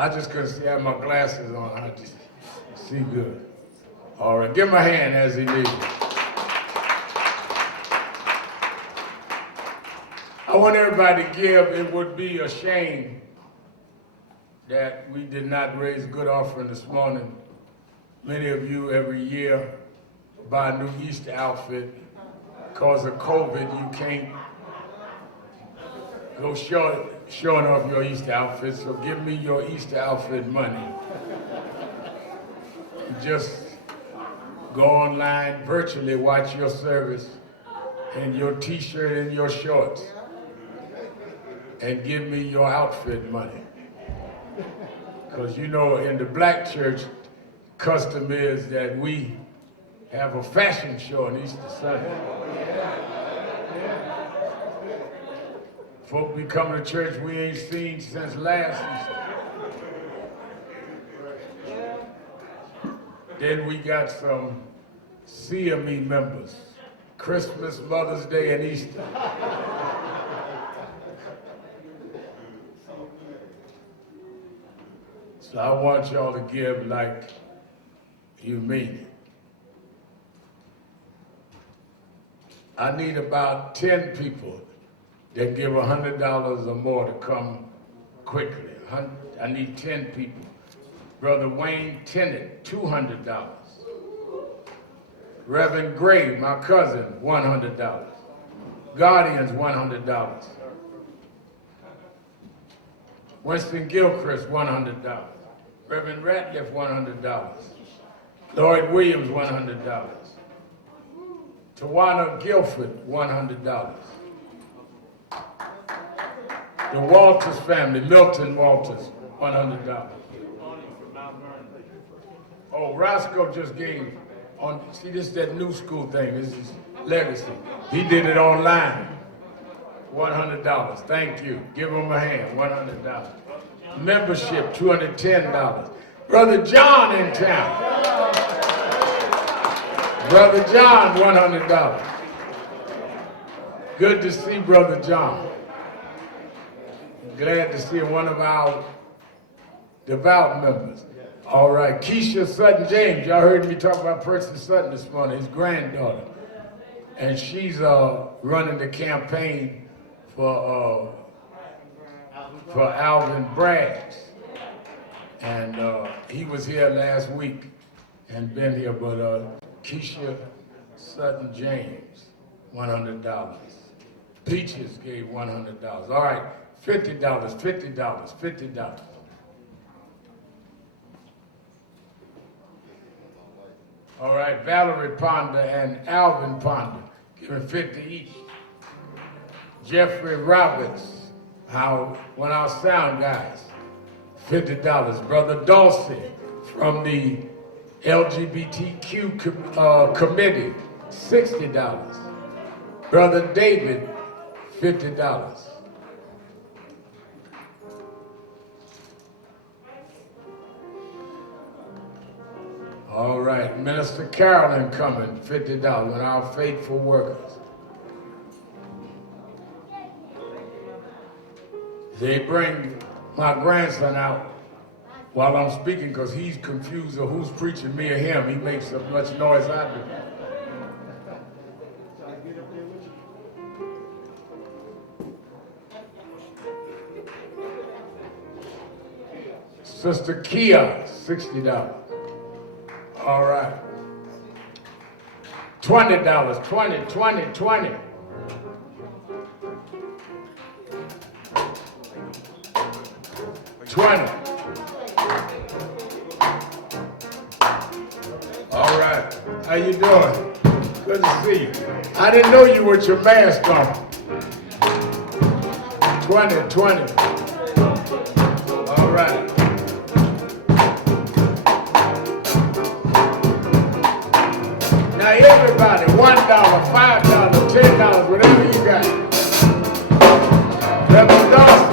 I just couldn't see, I had my glasses on, I just see good. All right, give him a hand as he leaves. I want everybody to give. It would be a shame that we did not raise a good offering this morning. Many of you every year buy a new Easter outfit. Because of COVID, you can't go showing off your Easter outfit, so give me your Easter outfit money. Just go online, virtually watch your service in your t-shirt and your shorts, and give me your outfit money. Because you know, in the black church, custom is that we have a fashion show on Easter Sunday. Folk be coming to church we ain't seen since last Easter. Then we got some CME members, Christmas, Mother's Day, and Easter. So I want y'all to give like you mean it. I need about 10 people that give $100 or more to come quickly. I need 10 people. Brother Wayne Tennant, $200. Reverend Gray, my cousin, $100. Guardians, $100. Winston Gilchrist, $100. Reverend Radcliffe, $100. Lloyd Williams, $100. Tawana Guilford, $100. The Walters family, Milton Walters, $100. Oh, Roscoe just gave on, see this is that new school thing, this is legacy. He did it online, $100, thank you. Give him a hand, $100. Membership, $210. Brother John in town. Brother John, $100. Good to see Brother John. Glad to see one of our devout members. All right, Keisha Sutton James. Y'all heard me talk about Percy Sutton this morning, his granddaughter. And she's running the campaign for Alvin Braggs. And he was here last week and been here, but Keisha Sutton James, $100. Peaches gave $100. All right, $50, $50, $50. All right, Valerie Ponder and Alvin Ponder, giving 50 each. Jeffrey Roberts, one of our sound guys, $50. Brother Dawson from the LGBTQ committee, $60. Brother David, $50. All right, Minister Carolyn coming, $50, one of our faithful workers. They bring my grandson out while I'm speaking because he's confused of who's preaching, me or him. He makes as much noise as I do. Sister Kia, $60. All right. $20, 20, 20, 20. $20. All right. How you doing? Good to see you. I didn't know you with your mask on. 20, 20. All right. Now everybody, $1, $5, $10, whatever you got. Reverend Dawson.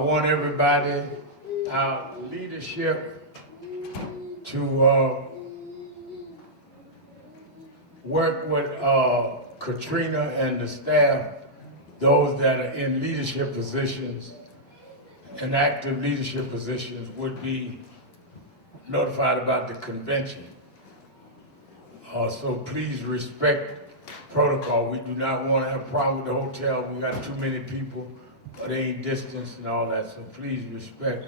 want everybody, our leadership, to work with Katrina and the staff, those that are in leadership positions and active leadership positions would be notified about the convention. So please respect protocol. We do not want to have a problem with the hotel. We got too many people, but they ain't distance and all that. So please respect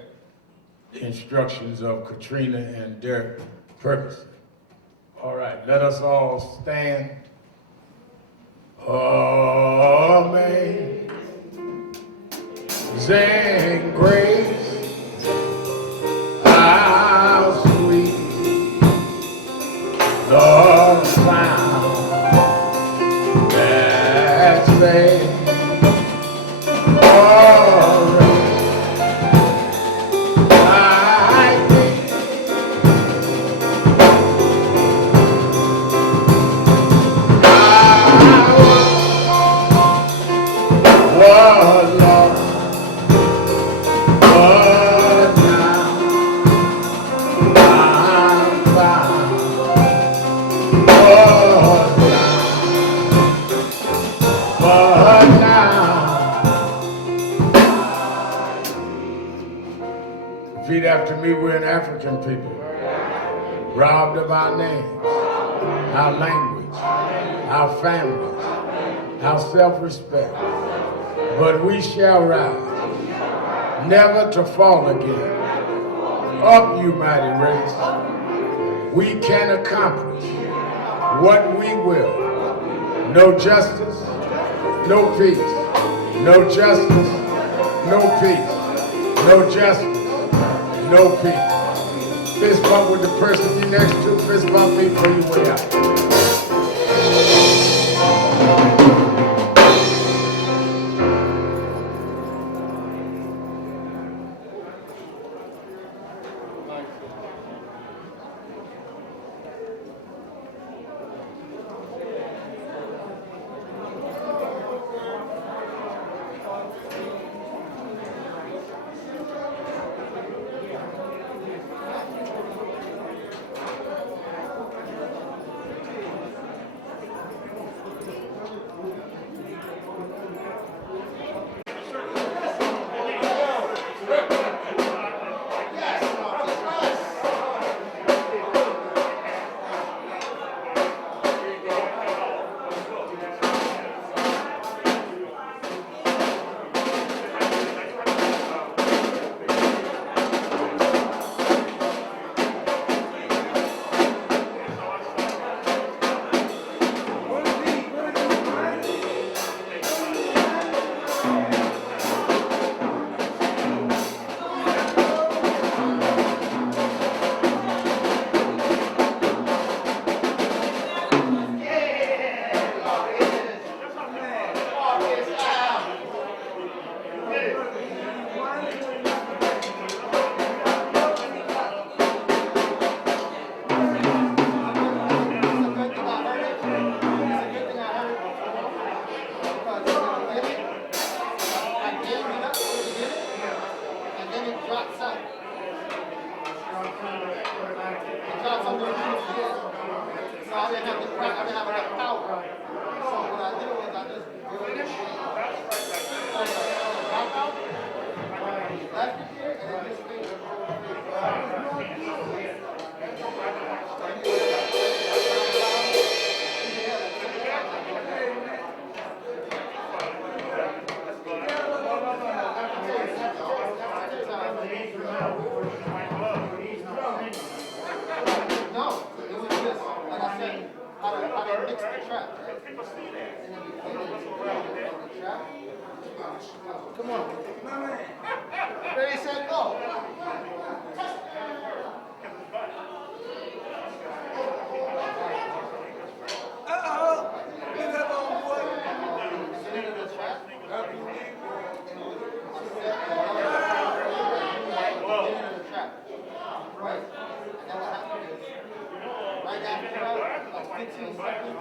the instructions of Katrina and Derek Ferguson. All right, let us all stand. Amazing grace, how sweet the sound that saved a wretch like me. Was lost, but now I'm found. Was blind, but now. Repeat after me. We're an African people, robbed of our names, our language, our families, our self-respect. But we shall rise, never to fall again. Up, you mighty race. We can accomplish what we will. No justice, no peace. No justice, no peace. No justice, no peace. Fist bump with the person you next to. Fist bump me for your way out. Come on. Ready, set, go. Uh-oh. Get up on boy. Get into the trap. Get into the trap. Right. And then what happened is, right after that, like 15 seconds,